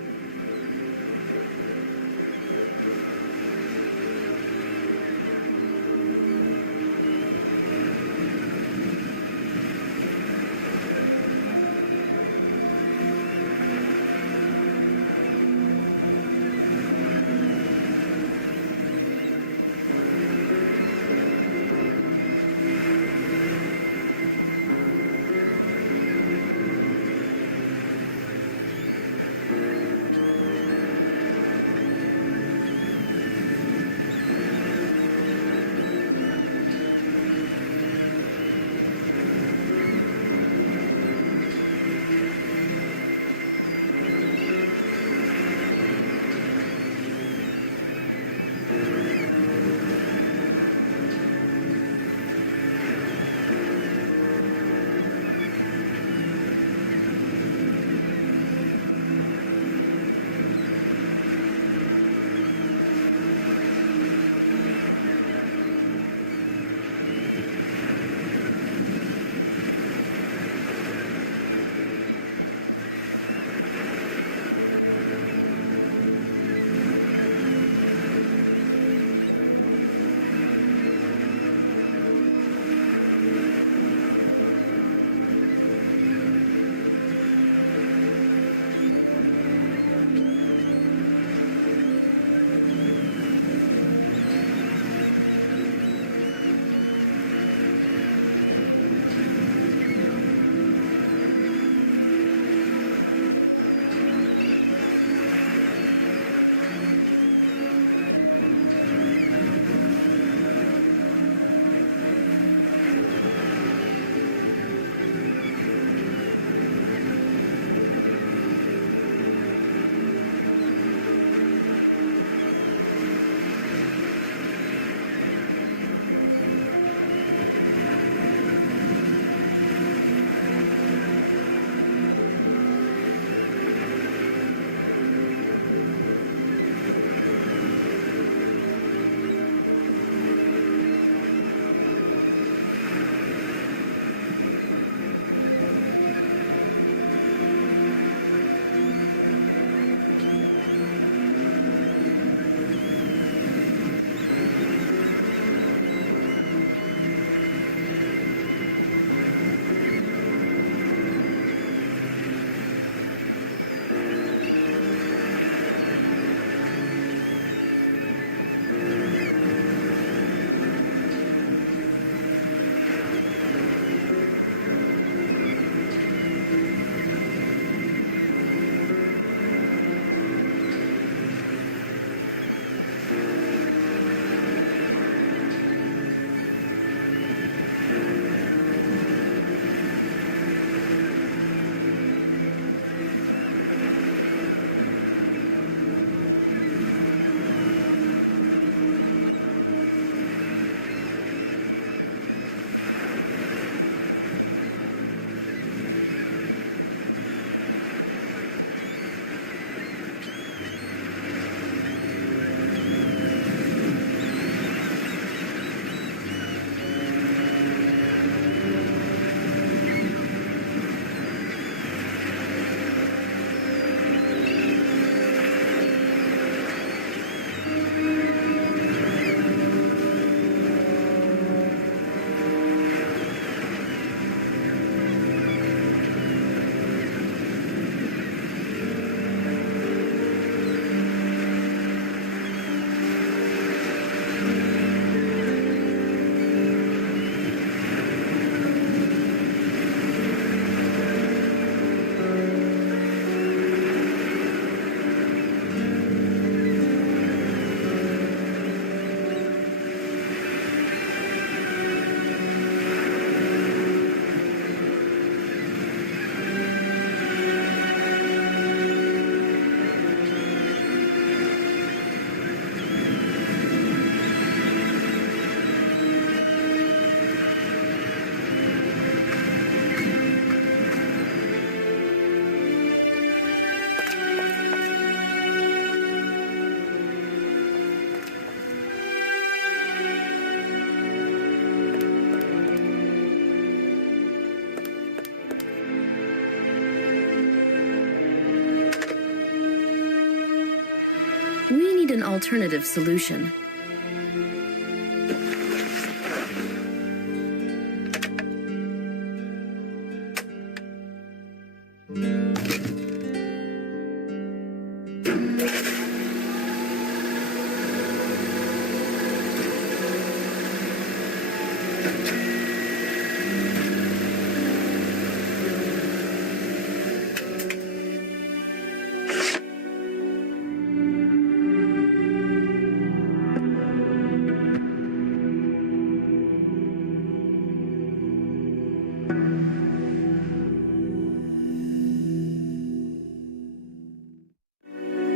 need an alternative solution.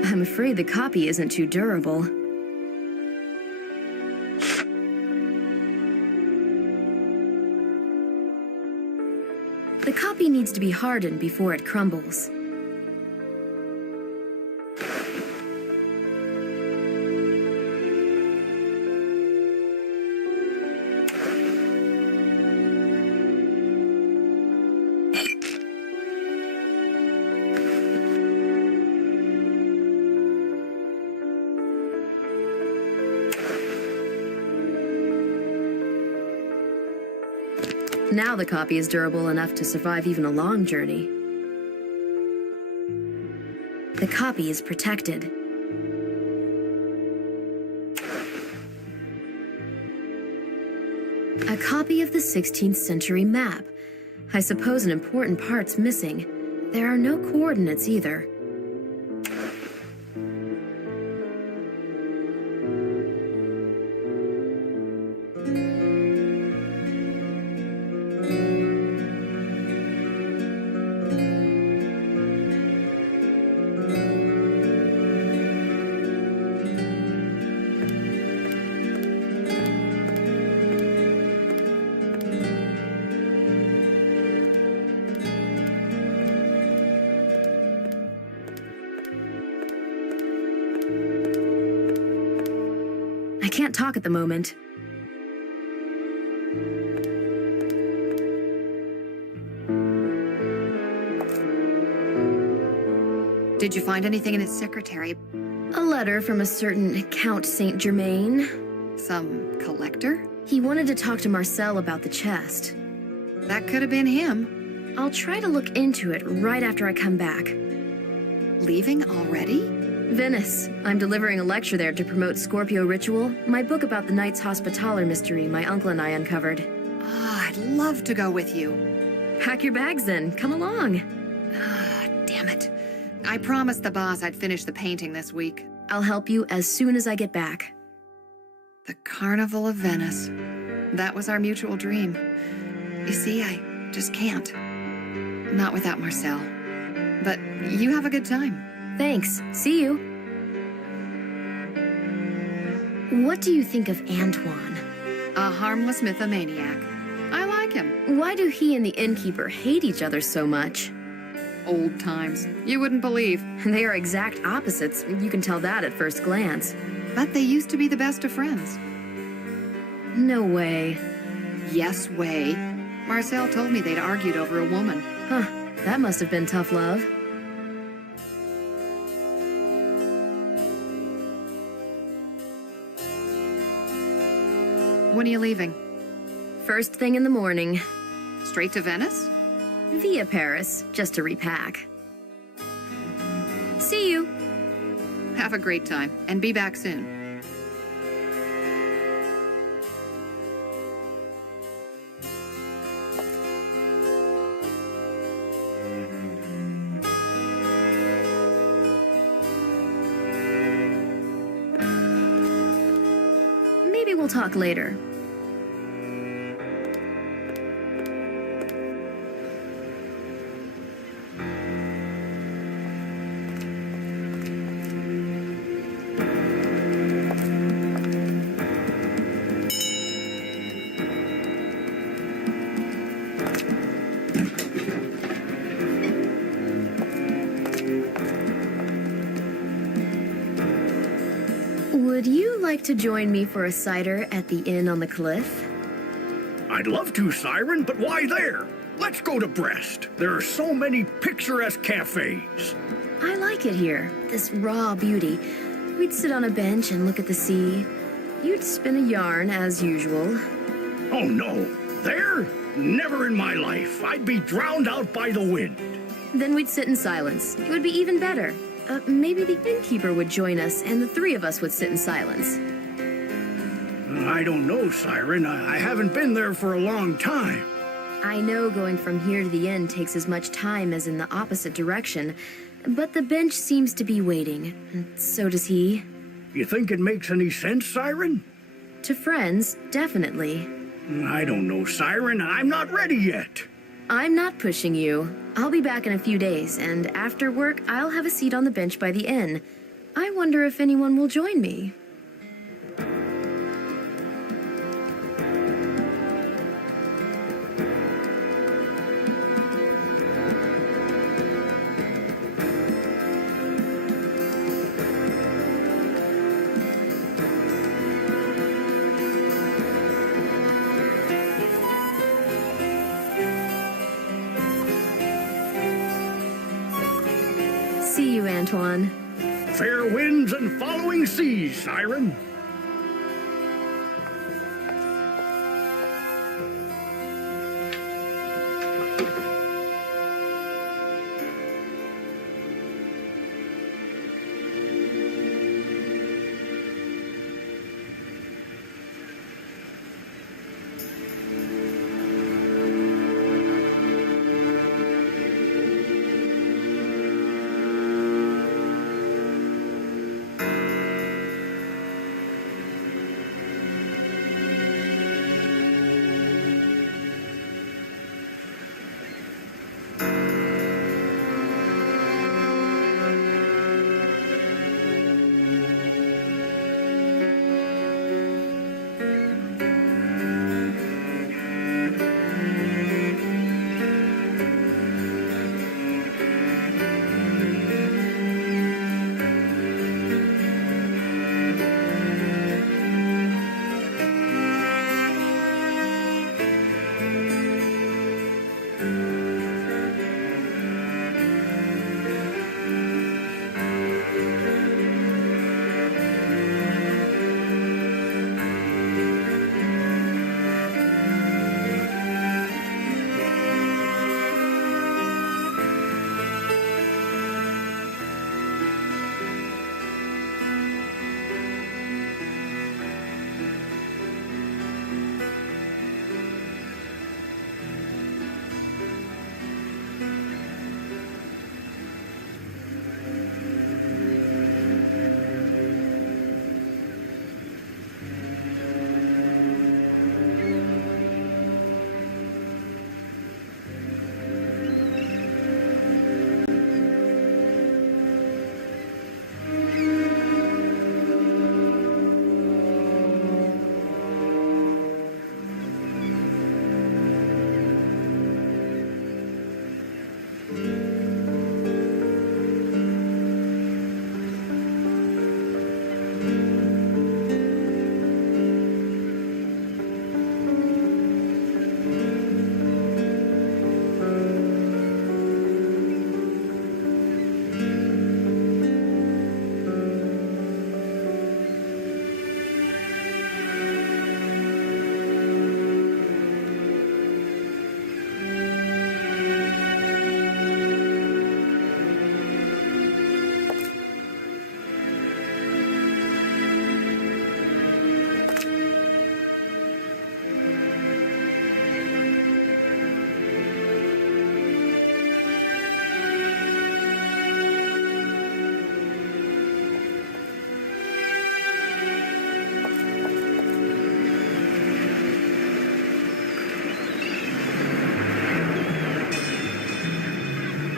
I'm afraid the copy isn't too durable. The copy needs to be hardened before it crumbles. Now the copy is durable enough to survive even a long journey. The copy is protected. A copy of the 16th century map. I suppose an important part's missing. There are no coordinates either. I can't talk at the moment. Did you find anything in his secretary? A letter from a certain Count Saint Germain. Some collector? He wanted to talk to Marcel about the chest. That could have been him. I'll try to look into it right after I come back. Leaving already? Venice. I'm delivering a lecture there to promote Scorpio Ritual, my book about the Knights Hospitaller mystery my uncle and I uncovered. Ah, I'd love to go with you. Pack your bags then. Come along. Ah, damn it. I promised the boss I'd finish the painting this week. I'll help you as soon as I get back. The Carnival of Venice. That was our mutual dream. You see, I just can't. Not without Marcel. But you have a good time. Thanks. See you. What do you think of Antoine? A harmless mythomaniac. I like him. Why do he and the innkeeper hate each other so much? Old times. You wouldn't believe. They are exact opposites. You can tell that at first glance. But they used to be the best of friends. No way. Yes way. Marcel told me they'd argued over a woman. Huh. That must have been tough love. When are you leaving? First thing in the morning. Straight to Venice? Via Paris, just to repack. See you. Have a great time, and be back soon. Maybe we'll talk later. Would you like to join me for a cider at the inn on the cliff? I'd love to, Siren, but why there? Let's go to Brest. There are so many picturesque cafes. I like it here, this raw beauty. We'd sit on a bench and look at the sea. You'd spin a yarn, as usual. Oh no, there? Never in my life. I'd be drowned out by the wind. Then we'd sit in silence. It would be even better. Maybe the innkeeper would join us, and the three of us would sit in silence. I don't know, Siren. I haven't been there for a long time. I know going from here to the inn takes as much time as in the opposite direction, but the bench seems to be waiting, and so does he. You think it makes any sense, Siren? To friends, definitely. I don't know, Siren. I'm not ready yet. I'm not pushing you. I'll be back in a few days, and after work, I'll have a seat on the bench by the inn. I wonder if anyone will join me. See you, Antoine. Fair winds and following seas, Siren.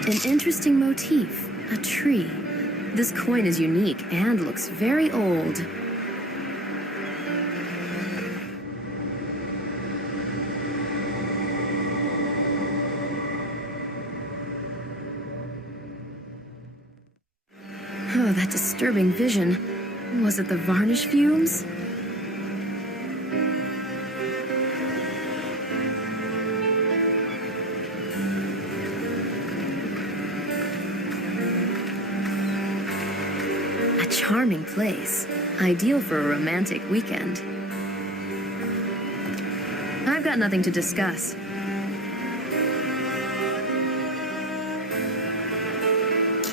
An interesting motif, a tree. This coin is unique and looks very old. Oh, that disturbing vision. Was it the varnish fumes? A charming place. Ideal for a romantic weekend. I've got nothing to discuss.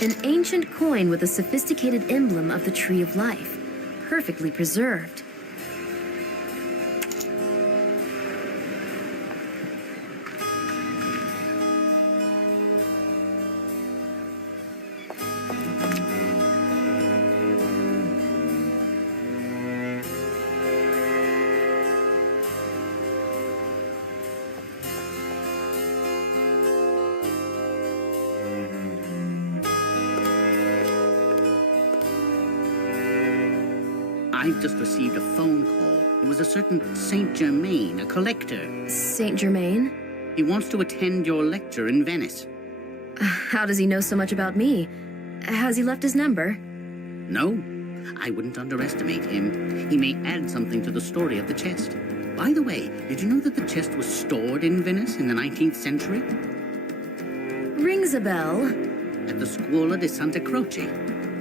An ancient coin with a sophisticated emblem of the Tree of Life. Perfectly preserved. I've just received a phone call. It was a certain Saint Germain, a collector. Saint Germain? He wants to attend your lecture in Venice. How does he know so much about me? Has he left his number? No, I wouldn't underestimate him. He may add something to the story of the chest. By the way, did you know that the chest was stored in Venice in the 19th century? Rings a bell. At the Scuola di Santa Croce.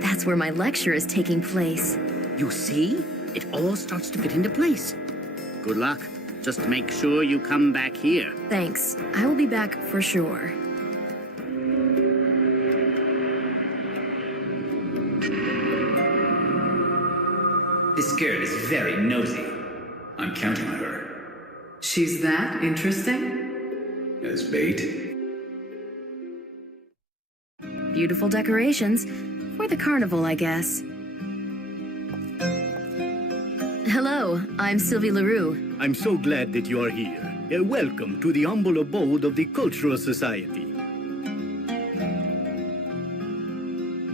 That's where my lecture is taking place. You see? It all starts to fit into place. Good luck. Just make sure you come back here. Thanks. I will be back for sure. This girl is very nosy. I'm counting on her. She's that interesting? As bait? Beautiful decorations. For the carnival, I guess. Hello, I'm Sylvie Leroux. I'm so glad that you are here. Welcome to the humble abode of the Cultural Society.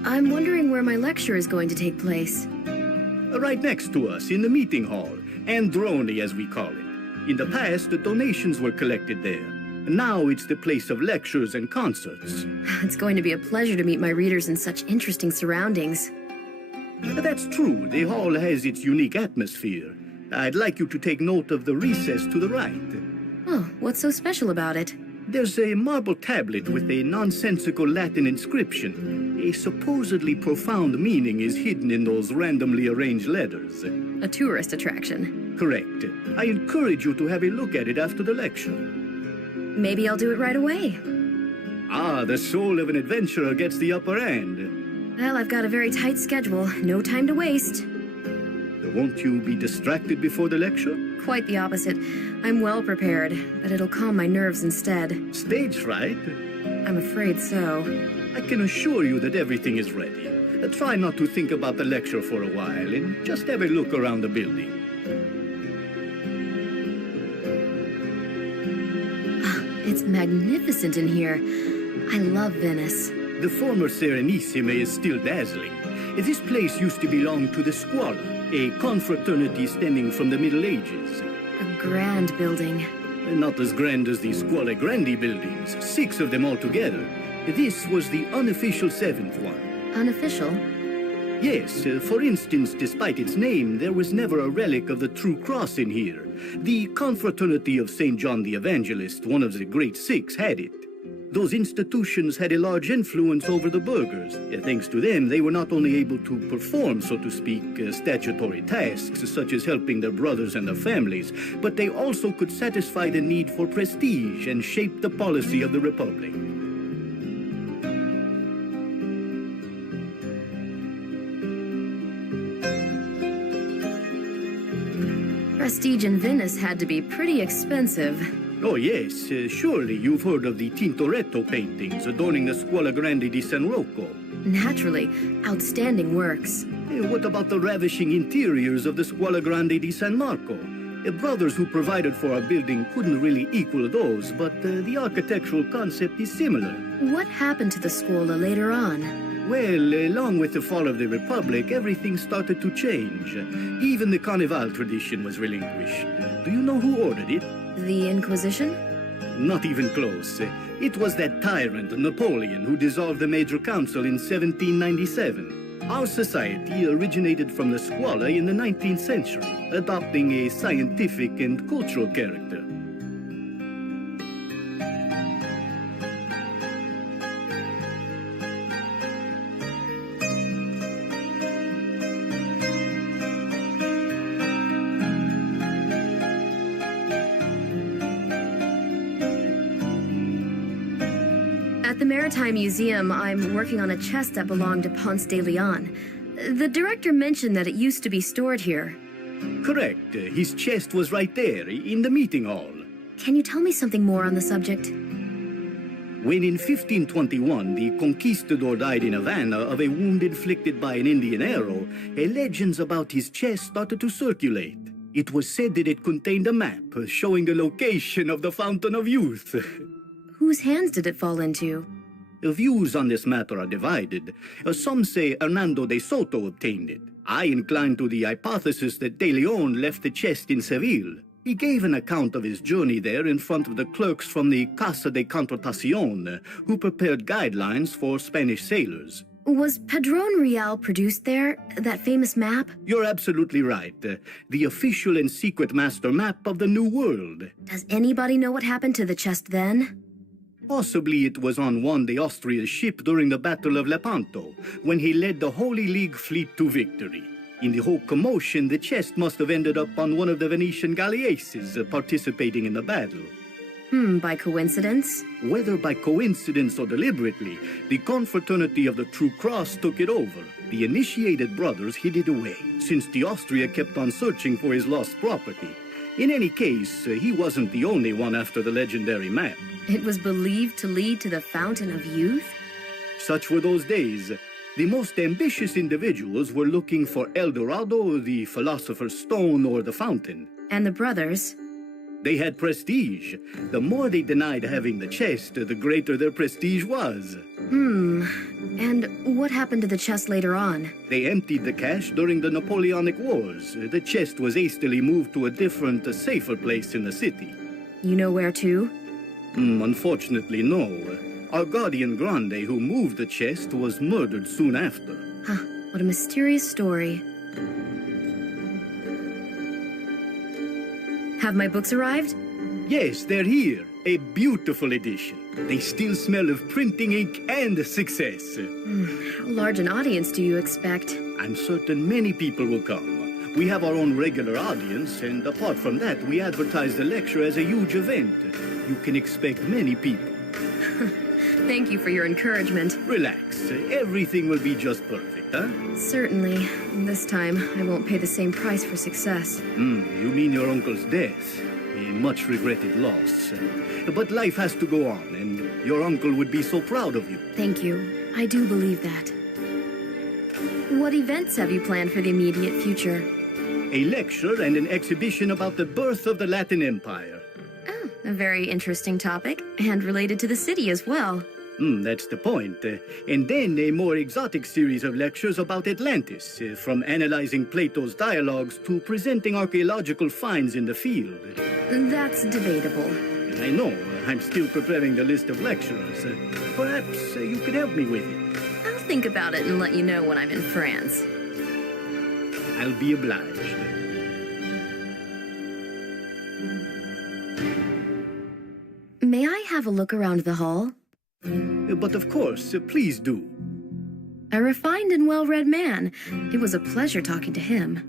I'm wondering where my lecture is going to take place. Right next to us in the meeting hall, Androni as we call it. In the past, the donations were collected there. Now it's the place of lectures and concerts. It's going to be a pleasure to meet my readers in such interesting surroundings. That's true. The hall has its unique atmosphere. I'd like you to take note of the recess to the right. Oh, what's so special about it? There's a marble tablet with a nonsensical Latin inscription. A supposedly profound meaning is hidden in those randomly arranged letters. A tourist attraction. Correct. I encourage you to have a look at it after the lecture. Maybe I'll do it right away. Ah, the soul of an adventurer gets the upper hand. Well, I've got a very tight schedule. No time to waste. Won't you be distracted before the lecture? Quite the opposite. I'm well prepared, but it'll calm my nerves instead. Stage fright? I'm afraid so. I can assure you that everything is ready. Try not to think about the lecture for a while and just have a look around the building. It's magnificent in here. I love Venice. The former Serenissime is still dazzling. This place used to belong to the Scuola, a confraternity stemming from the Middle Ages. A grand building. Not as grand as the Scuola Grandi buildings, 6 of them altogether. This was the unofficial 7th one. Unofficial? Yes, for instance, despite its name, there was never a relic of the True Cross in here. The confraternity of St. John the Evangelist, one of the Great Six, had it. Those institutions had a large influence over the burghers. Thanks to them, they were not only able to perform, so to speak, statutory tasks, such as helping their brothers and their families, but they also could satisfy the need for prestige and shape the policy of the Republic. Prestige in Venice had to be pretty expensive. Oh, yes. Surely you've heard of the Tintoretto paintings adorning the Scuola Grande di San Rocco. Naturally, outstanding works. What about the ravishing interiors of the Scuola Grande di San Marco? Brothers who provided for our building couldn't really equal those, but the architectural concept is similar. What happened to the Scuola later on? Well, along with the fall of the Republic, everything started to change. Even the Carnival tradition was relinquished. Do you know who ordered it? The Inquisition? Not even close. It was that tyrant, Napoleon, who dissolved the Major Council in 1797. Our society originated from the Scuola in the 19th century, adopting a scientific and cultural character. At the Maritime Museum, I'm working on a chest that belonged to Ponce de Leon. The director mentioned that it used to be stored here. Correct. His chest was right there, in the meeting hall. Can you tell me something more on the subject? When in 1521 the conquistador died in Havana of a wound inflicted by an Indian arrow, legends about his chest started to circulate. It was said that it contained a map showing the location of the Fountain of Youth. Whose hands did it fall into? The views on this matter are divided. Some say Hernando de Soto obtained it. I incline to the hypothesis that De Leon left the chest in Seville. He gave an account of his journey there in front of the clerks from the Casa de Contratacion, who prepared guidelines for Spanish sailors. Was Padrón Real produced there, that famous map? You're absolutely right. The official and secret master map of the New World. Does anybody know what happened to the chest then? Possibly it was on Juan de Austria's ship during the Battle of Lepanto, when he led the Holy League fleet to victory. In the whole commotion, the chest must have ended up on one of the Venetian galleasses participating in the battle. By coincidence? Whether by coincidence or deliberately, the Confraternity of the True Cross took it over. The initiated brothers hid it away, since the Austria kept on searching for his lost property. In any case, he wasn't the only one after the legendary map. It was believed to lead to the Fountain of Youth? Such were those days. The most ambitious individuals were looking for El Dorado, the Philosopher's Stone, or the Fountain. And the brothers? They had prestige. The more they denied having the chest, the greater their prestige was. And what happened to the chest later on? They emptied the cash during the Napoleonic Wars. The chest was hastily moved to a different, safer place in the city. You know where to? Unfortunately, no. Our guardian Grande, who moved the chest, was murdered soon after. What a mysterious story. Have my books arrived? Yes, they're here. A beautiful edition. They still smell of printing ink and success. How large an audience do you expect? I'm certain many people will come. We have our own regular audience, and apart from that, we advertise the lecture as a huge event. You can expect many people. Thank you for your encouragement. Relax. Everything will be just perfect, huh? Certainly. This time, I won't pay the same price for success. You mean your uncle's death? A much regretted loss. But life has to go on, and your uncle would be so proud of you. Thank you. I do believe that. What events have you planned for the immediate future? A lecture and an exhibition about the birth of the Latin Empire. Oh, a very interesting topic, and related to the city as well. That's the point. And then a more exotic series of lectures about Atlantis, from analyzing Plato's dialogues to presenting archaeological finds in the field. That's debatable. I know. I'm still preparing the list of lecturers. Perhaps you could help me with it. I'll think about it and let you know when I'm in France. I'll be obliged. May I have a look around the hall? But of course, please do. A refined and well-read man. It was a pleasure talking to him.